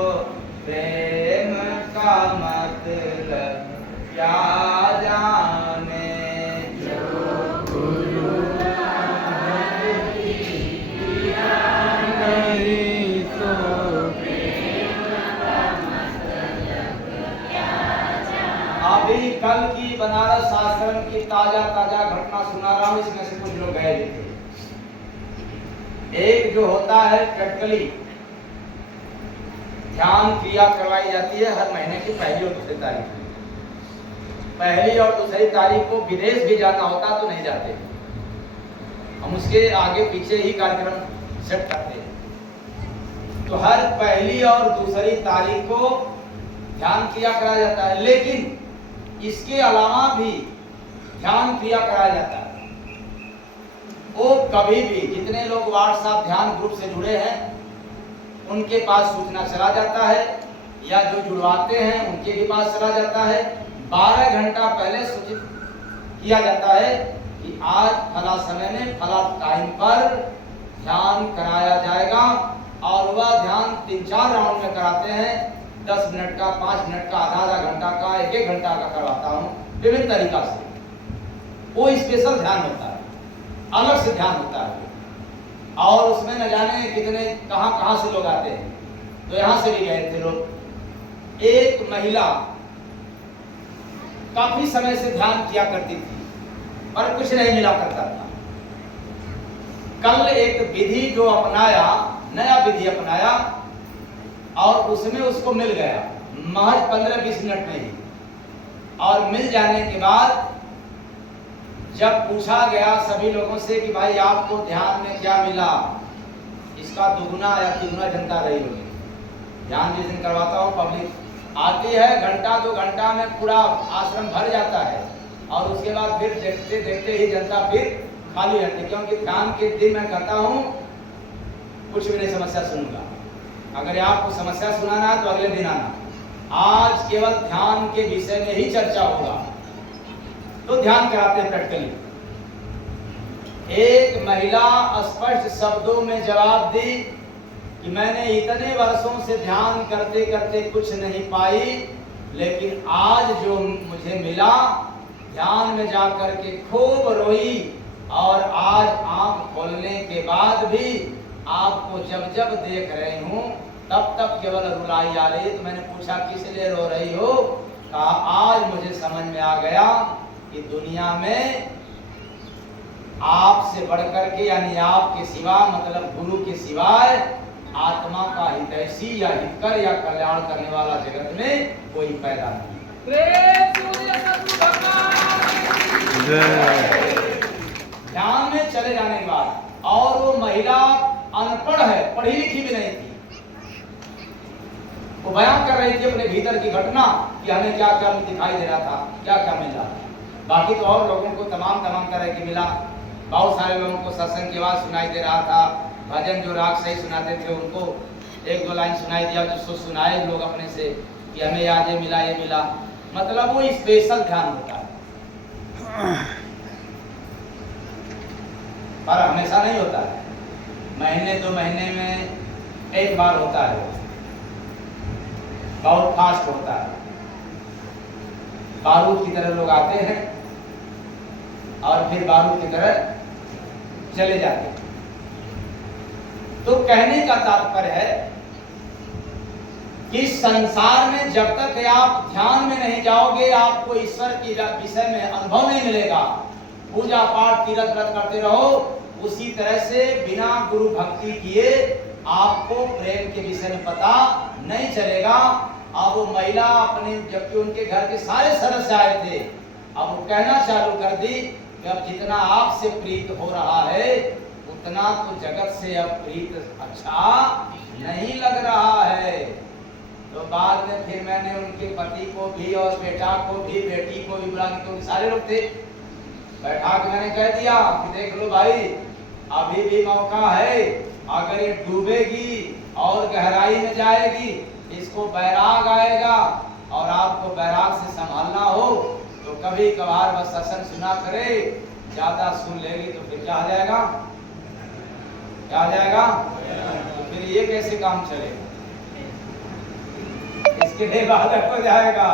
प्रेम का मतलब क्या जाने। नहीं तो अभी कल की बनारस आश्रम की ताजा घटना सुना रहा हूँ, इसमें से कुछ लोग गए भी थे। एक जो होता है कटकली ध्यान क्रिया करवाई जाती है हर महीने की पहली और दूसरी तारीख। पहली और दूसरी तारीख को विदेश भी जाना होता तो नहीं जाते, हम उसके आगे पीछे ही कार्यक्रम सेट करते हैं। तो हर पहली और दूसरी तारीख को ध्यान क्रिया कराया जाता है, लेकिन इसके अलावा भी ध्यान क्रिया कराया जाता है। वो कभी भी जितने लोग व्हाट्सएप ध्यान ग्रुप से जुड़े हैं उनके पास सूचना चला जाता है, या जो जुड़वाते हैं उनके भी पास चला जाता है। 12 घंटा पहले सूचित किया जाता है कि आज फला समय में फला टाइम पर ध्यान कराया जाएगा, और वह ध्यान 3-4 राउंड में कराते हैं। 10 मिनट का, 5 मिनट का, आधा घंटा का, 1 घंटा का करवाता हूँ, विभिन्न तरीका से। वो स्पेशल ध्यान होता है, अलग से ध्यान होता है, और उसमें न जाने कितने कहां से लोग आते हैं। तो यहां से भी गए थे लोग। एक महिला काफी समय से ध्यान किया करती थी पर कुछ नहीं मिला करता था। कल एक विधि जो अपनाया, नया विधि अपनाया, और उसमें उसको मिल गया महज 15-20 मिनट में ही। और मिल जाने के बाद जब पूछा गया सभी लोगों से कि भाई आपको ध्यान में क्या मिला, इसका दुगुना या तिगुना जनता रही होगी। ध्यान जिस दिन करवाता हूँ पब्लिक आती है, 1-2 घंटा में पूरा आश्रम भर जाता है, और उसके बाद फिर देखते देखते ही जनता फिर खाली रहती है। क्योंकि ध्यान के दिन मैं कहता हूँ कुछ भी नहीं समस्या सुनूंगा। अगर आपको समस्या सुनाना है तो अगले दिन आना। आज केवल ध्यान के विषय में ही चर्चा होगा। तो ध्यान कराते हैं प्रैक्टिकली। एक महिला स्पष्ट शब्दों में जवाब दी कि मैंने इतने वर्षों से ध्यान करते करते कुछ नहीं पाई, लेकिन आज जो मुझे मिला, ध्यान में जाकर के खूब रोई, और आज आंख खोलने के बाद भी आपको जब जब देख रही हूँ तब तब केवल रुलाई आ रही है। तो मैंने पूछा किस लिए रो रही हो? कहा आज मुझे समझ में आ गया कि दुनिया में आपसे बढ़कर के, यानी आपके सिवा, मतलब गुरु के सिवाय आत्मा का हितैषी या हितकर या कल्याण करने वाला जगत में कोई पैदा नहीं। प्रेम से बोलिए सतगुरु भगवान जय। ध्यान में चले जाने के बाद, और वो महिला अनपढ़ है, पढ़ी लिखी भी नहीं थी, वो बयान कर रही थी अपने भीतर की घटना कि हमें क्या क्या दिखाई दे रहा था, क्या क्या मिला। बाकी तो और लोगों को तमाम तरह की मिला। बहुत सारे लोगों को सत्संग की आवाज सुनाई दे रहा था, भजन जो राग सही सुनाते थे उनको एक दो लाइन सुनाई दिया, जिसको सुनाए लोग अपने से कि हमें याद ये मिला। मतलब वो स्पेशल ध्यान होता है, पर हमेशा नहीं होता है। महीने 2 महीने में एक बार होता है, बहुत फास्ट होता है। बारूद की तरह लोग आते हैं और फिर बारूद की तरह चले जाते हैं। तो कहने का तात्पर्य है कि संसार में जब तक आप ध्यान में नहीं जाओगे, आपको ईश्वर की विषय में अनुभव नहीं मिलेगा। पूजा पाठ तीर्थ व्रत करते रहो, उसी तरह से बिना गुरु भक्ति किए आपको प्रेम के विषय में पता नहीं चलेगा। अब वो महिला अपने, जबकि उनके घर के सारे सदस्य आए थे, अब वो कहना चालू कर दी कि अब जितना आपसे प्रीत हो रहा है उतना तो जगत से अब प्रीत अच्छा नहीं लग रहा है। तो बाद में फिर मैंने उनके पति को भी और बेटा को भी, बेटी को भी बुला के, तो सारे लोग थे, बैठा के मैंने कह दिया कि देख लो भाई, अभी भी मौका है, अगर ये डूबेगी और गहराई में जाएगी, इसको बैराग आएगा, और आपको बैराग से संभालना हो तो कभी कभार बस सत्संग सुना करे, ज्यादा सुन लेगी तो फिर क्या आ जाएगा, क्या आ जाएगा, तो फिर ये कैसे काम चलेगा, इसके लिए बाधक हो जाएगा।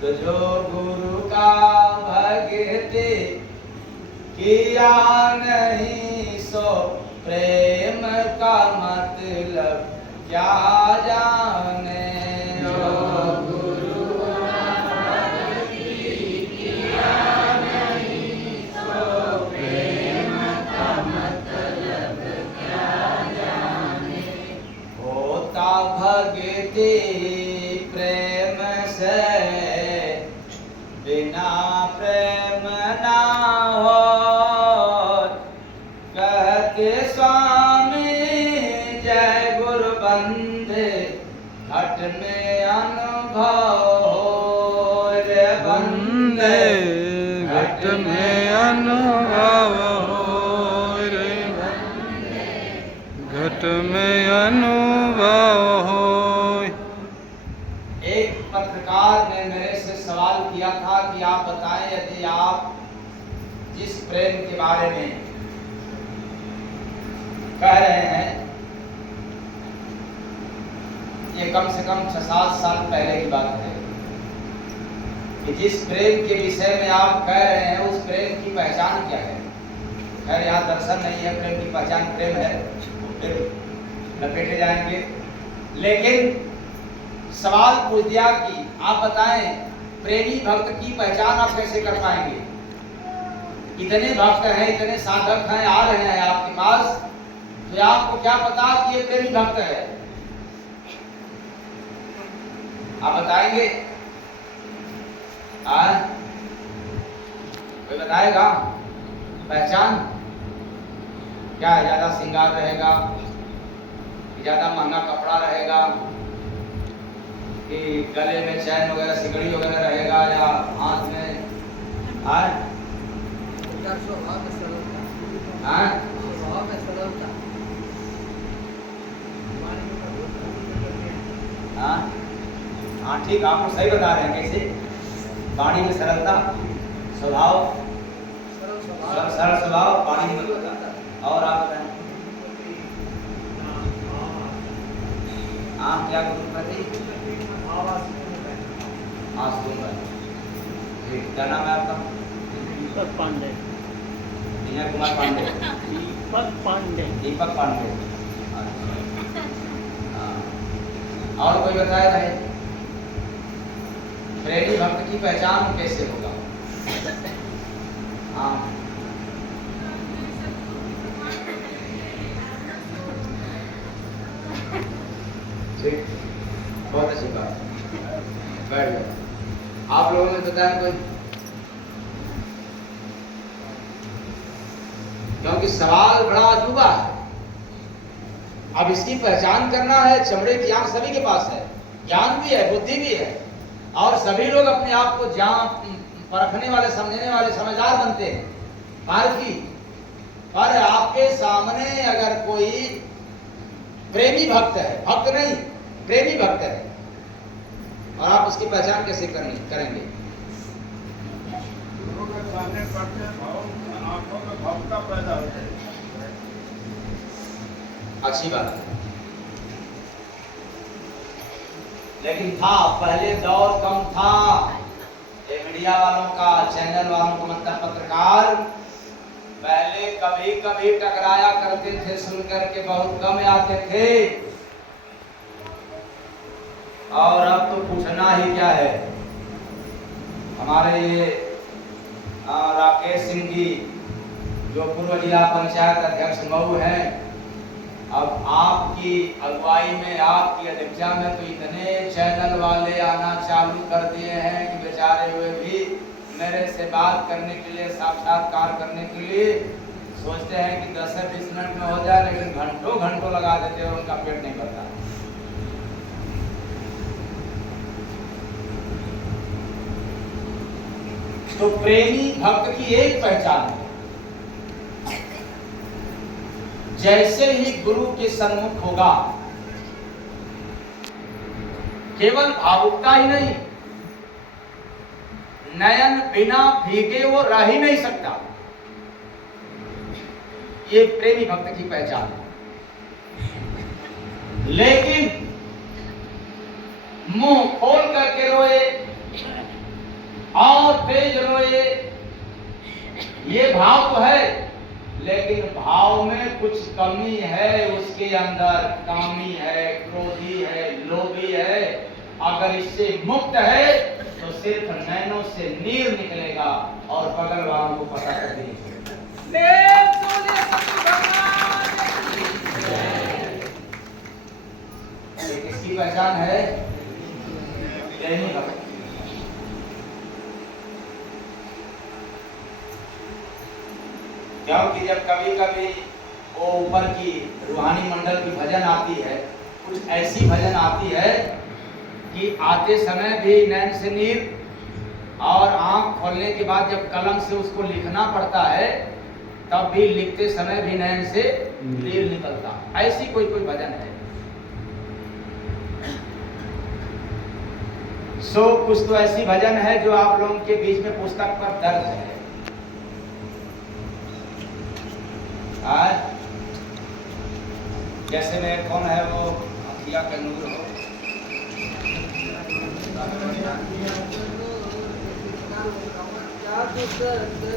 तो जो गुरु का भक्ति किया नहीं, सो प्रेम का मतलब क्या जाने। जो गुरु का भक्ति किया नहीं, सो प्रेम का मतलब क्या जाने। होता भक्ति प्रेम से, बिना प्रेम ना हो, कहते स्वामी जय गुरु बंदे, घट में अनुभव हो रे बंदे, घट में अनुभव हो रे बंदे, घट में अनुभव हो। एक पत्रकार ने मेरे से सवाल किया था कि आप बताएं, यदि आप जिस प्रेम के बारे में कह रहे हैं, ये कम से कम 6-7 साल पहले की बात है, कि जिस प्रेम के विषय में आप कह रहे हैं उस प्रेम की पहचान क्या है। खैर यहाँ दर्शन नहीं है, प्रेम की पहचान प्रेम है, फिर लपेटे जाएंगे। लेकिन सवाल पूछ दिया कि आप बताएं, प्रेमी भक्त की पहचान आप कैसे कर पाएंगे? इतने भक्त हैं, इतने साधक हैं, आ रहे हैं आपके पास, तो आपको क्या पता कि ये प्रेमी भक्त है? आप बताएंगे? कोई बताएगा पहचान क्या है? ज्यादा श्रृंगार रहेगा, ज्यादा महंगा कपड़ा रहेगा, कि गले में चैन वगैरह, सिकड़ी वगैरह रहेगा, या हाथ में हाँ ठीक, आप लोग सही बता रहे हैं। कैसे? वाणी में सरलता, स्वभाव, सरल स्वभाव, वाणी में, और आप बताएं। क्या गुरुपति? आसिम भाई। ठीक, क्या नाम है आपका? दीपक पांडे। विनय कुमार पांडे। दीपक पांडे। दीपक पांडे। हाँ। और कोई बताए भाई? प्रेमी भक्त की पहचान कैसे होगा? हाँ। ठीक, बहुत अच्छी बात। बैठ जाओ। आप लोगों ने बताया कोई? क्योंकि सवाल बड़ा अजूबा है। अब इसकी पहचान करना है। चमड़े की आंख सभी के पास है, ज्ञान भी है, बुद्धि भी है, और सभी लोग अपने आप को जान परखने वाले, समझने वाले, समझदार बनते हैं, पारखी। पर आपके सामने अगर कोई प्रेमी भक्त है, भक्त नहीं, प्रेमी भक्त है, और आप उसकी पहचान कैसे करेंगे? गुरु के सामने पढ़ते भाव आंखों में भक्ता पैदा होता है। अच्छी बात है। लेकिन था, पहले दौर कम था। ये मीडिया वालों का, चैनल वालों का मतलब पत्रकार पहले कभी कभी टकराया करते थे, सुनकर के बहुत कम आते थे। और अब तो पूछना ही क्या है। हमारे राकेश सिंह जी, जो पूर्व जिला पंचायत अध्यक्ष मऊ हैं, अब आपकी अगुवाई में, आपकी अध्यक्षता में तो इतने चैनल वाले आना चालू कर दिए हैं कि बेचारे हुए भी मेरे से बात करने के लिए, साक्षात्कार करने के लिए सोचते हैं कि 10 से 20 मिनट में हो जाए, लेकिन घंटों घंटों लगा देते हैं और उनका पेट नहीं भरता। तो प्रेमी भक्त की एक पहचान है, जैसे ही गुरु के सन्मुख होगा, केवल भावुकता ही नहीं, नयन बिना भीगे वो रह ही नहीं सकता। ये प्रेमी भक्त की पहचान है। लेकिन मुंह खोल करके रोए और तेज रोए, ये भाव तो है, लेकिन भाव में कुछ कमी है, उसके अंदर कामी है, क्रोधी है, लोभी है। अगर इससे मुक्त है तो सिर्फ नैनों से नीर निकलेगा और बगल वालों को पता कर देंगे। किसकी पहचान है? प्रेमी भक्त। क्योंकि जब कभी कभी वो ऊपर की रूहानी मंडल की भजन आती है, कुछ ऐसी भजन आती है कि आते समय भी नैन से नीर, और आंख खोलने के बाद जब कलम से उसको लिखना पड़ता है तब भी लिखते समय भी नैन से नीर निकलता। ऐसी कोई कोई भजन है। सो कुछ तो ऐसी भजन है जो आप लोगों के बीच में पुस्तक पर दर्ज है। जैसे मेरे कौन है वो अखिया का नूर हो,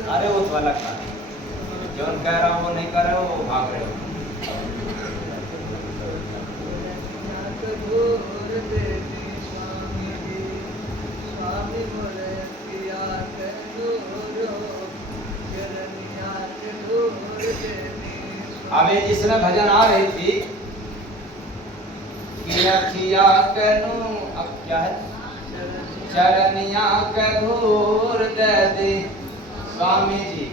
अरे वो तो अलग था, जो कह रहा हूँ वो नहीं कर रहे हो, वो भाग रहे हो। अब ये जिसमें भजन आ रही थी कि अखिया कनु, अब क्या है, चरनिया के धूर दे दे स्वामी जी,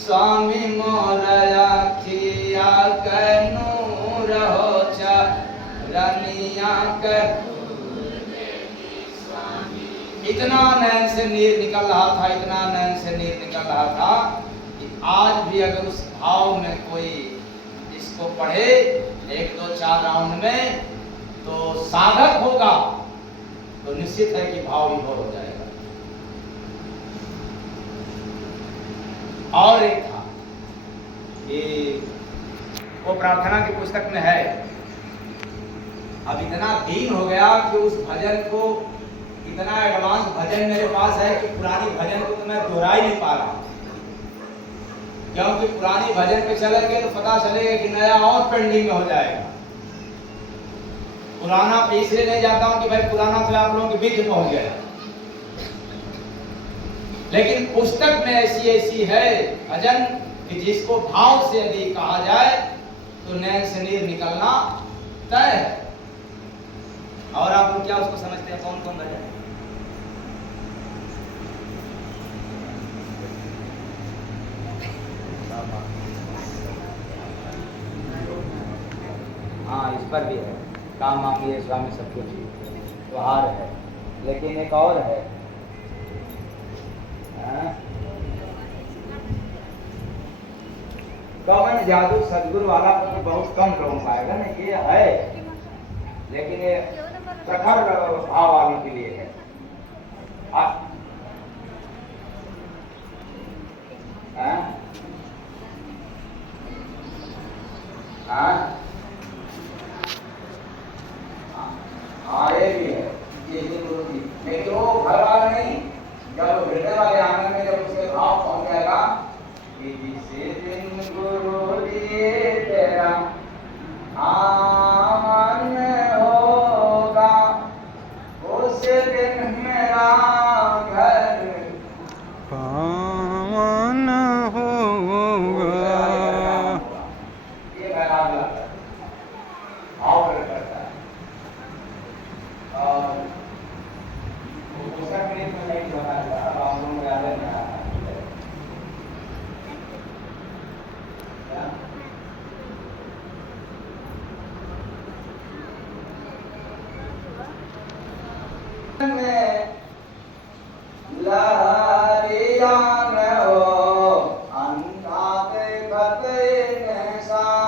स्वामी मोरया अखिया कनु रहो चरनिया के। इतना नैन से नीर निकल रहा था, इतना नैन से नीर निकल रहा था कि आज भी अगर उस भाव में कोई इसको पढ़े 1, 2, 4 राउंड में, तो साधक होगा तो निश्चित है कि भाव विभोर हो जाएगा। और एक था कि वो प्रार्थना की पुस्तक में है, अब इतना दीन हो गया कि उस भजन को, इतना एडवांस भजन मेरे पास है कि पुरानी भजन को तो मैं दोहरा ही नहीं पा रहा हूं। क्योंकि पुरानी भजन पे चलेंगे तो पता चलेगा कि नया और पेंडिंग में हो जाएगा। पुराना पे इसलिए नहीं जाता हूं कि भाई पुराना तो आप लोगों के बीच में पहुंच गया, लेकिन पुस्तक में ऐसी है भजन कि जिसको भाव से यदि कहा जाए तो नैन से नीर निकलना तय है। और आप लोग क्या उसको समझते हैं, कौन कौन भजन? हाँ, इस पर भी है, काम मांगिए स्वामी सब कुछ त्योहार है, लेकिन एक और है, कवन जादू सदगुरु वाला तो बहुत कम लोग पाएगा ना, ये है, लेकिन ये प्रखर भाव वालों के लिए है। हाँ ये भी है, ये गुरु की, लेकिन वो घर वाला नहीं, जब हृदय वाले आनंद में जब उसके भाव पहुंच जाएगा कि जिसे दिन गुरु दिए तेरा आमन होगा, उस दिन मेरा घर पावन होगा। ये बैराग लगता है, भाव करता है। और उसका क्लिप में नहीं बताया, अब आप लोगों को याद है ना? में लहरिया में हो अंधा देखत इंसान,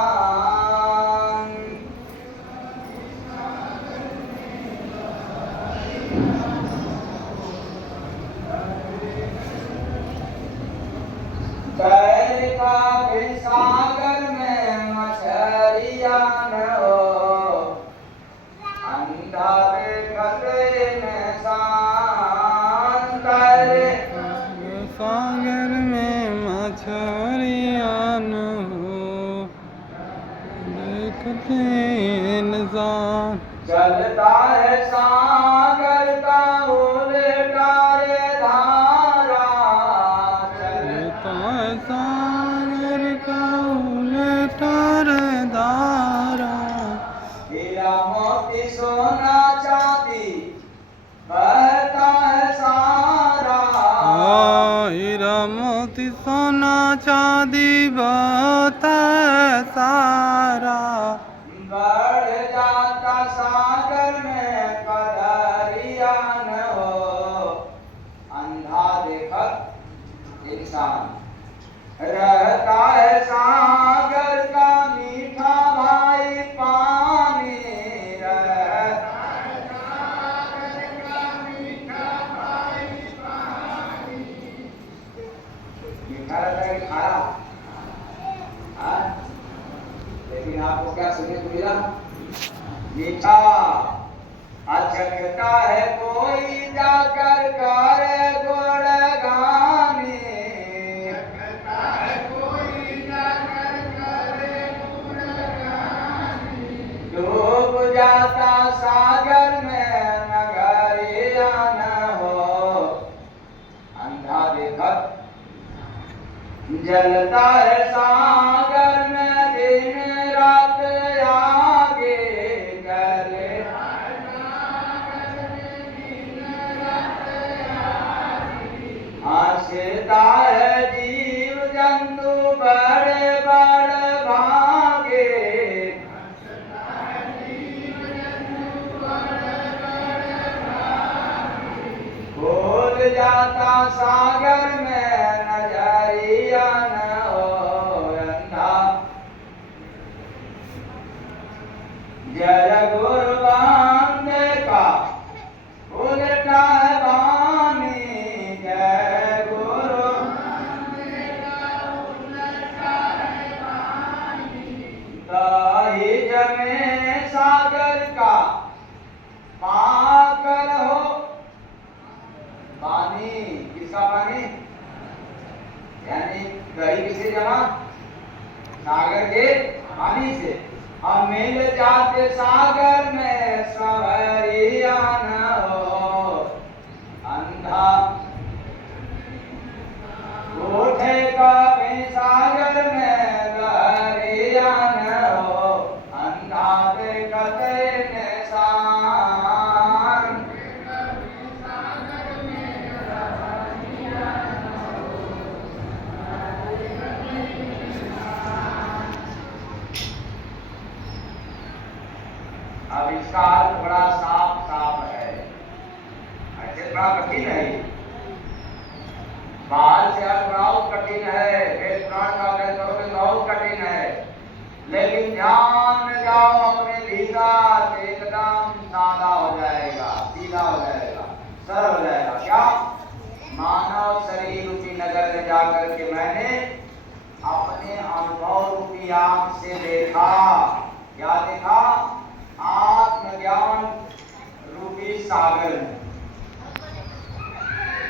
तैर का भी सागर में मछलिया न हो अंधा देखत इंसान, सागर में मछलियाँ न हो देखते इंसान। चलता है सागर का उल्टा रे धारा, चलता है सागर का उल्टा रे धारा, हीरा मोती सोना चांदी बहता है सारा, हीरा मोती सोना चांदी बहता है सारा, बढ़ जाता सागर में पधरिया न हो अंधा देखत इंसान, रहता है सागर का मीठा भाई पानी, रहता है सागर का मीठा भाई पानी। मीठा रहता है कि खारा? हाँ? लेकिन आपको क्या सुनने को मिला? मीठा। अचकता है कोई जाकर करे गुणगानी, डूब जाता सागर में नगरिया न हो अंधा देखत, जलता है सागर में दिन रात आगे करे, हंसता है जीव जंतु बड़े बड़े भागे, भूल जाता सागर में नजरिया न हो अंधा, जल गुरु बांधे का उल्टा है वाणी, जय गुरु दाही जमे में सागर का पाकर हो पानी, किसका पानी? यानी दही किसे जमा? सागर के पानी से। हम मिल जाते सागर में सवरिया न हो, अंधा उठे कभी सागर में लहरिया न हो, अंधा देखते निशान। अब इसका अर्थ बड़ा साफ साफ है, ऐसे बड़ा कठिन है। बाहर से अर्थ बहुत कठिन है, वेद पुराण का अध्ययन करोगे तो बहुत कठिन है, लेकिन ध्यान में जाओ अपने भीतर, एकदम सादा हो जाएगा, सीधा हो जाएगा, सरल हो जाएगा। क्या? मानव शरीर रूपी नगर में जाकर के मैंने अपने अनुभव रूपी आंख से देखा। क्या देखा? आत्मज्ञान रूपी सागर में,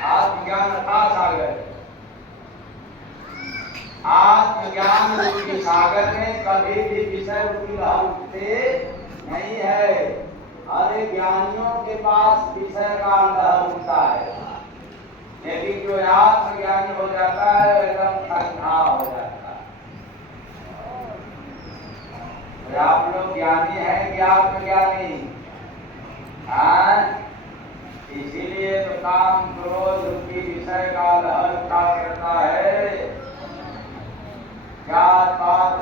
आत्मज्ञान का सागर, आत्मज्ञान रूपी सागर में कभी भी विषय रूपी लहर उठते नहीं है। अरे ज्ञानियों के पास विषय का लहर उठता है, लेकिन जो आत्मज्ञानी हो जाता है एकदम ठंडा हो जाता है। आप लोग ज्ञानी हैं कि आत्मज्ञानी? इसीलिए तो काम क्रोध रूपी विषय का लहर उठा करता है। जात पात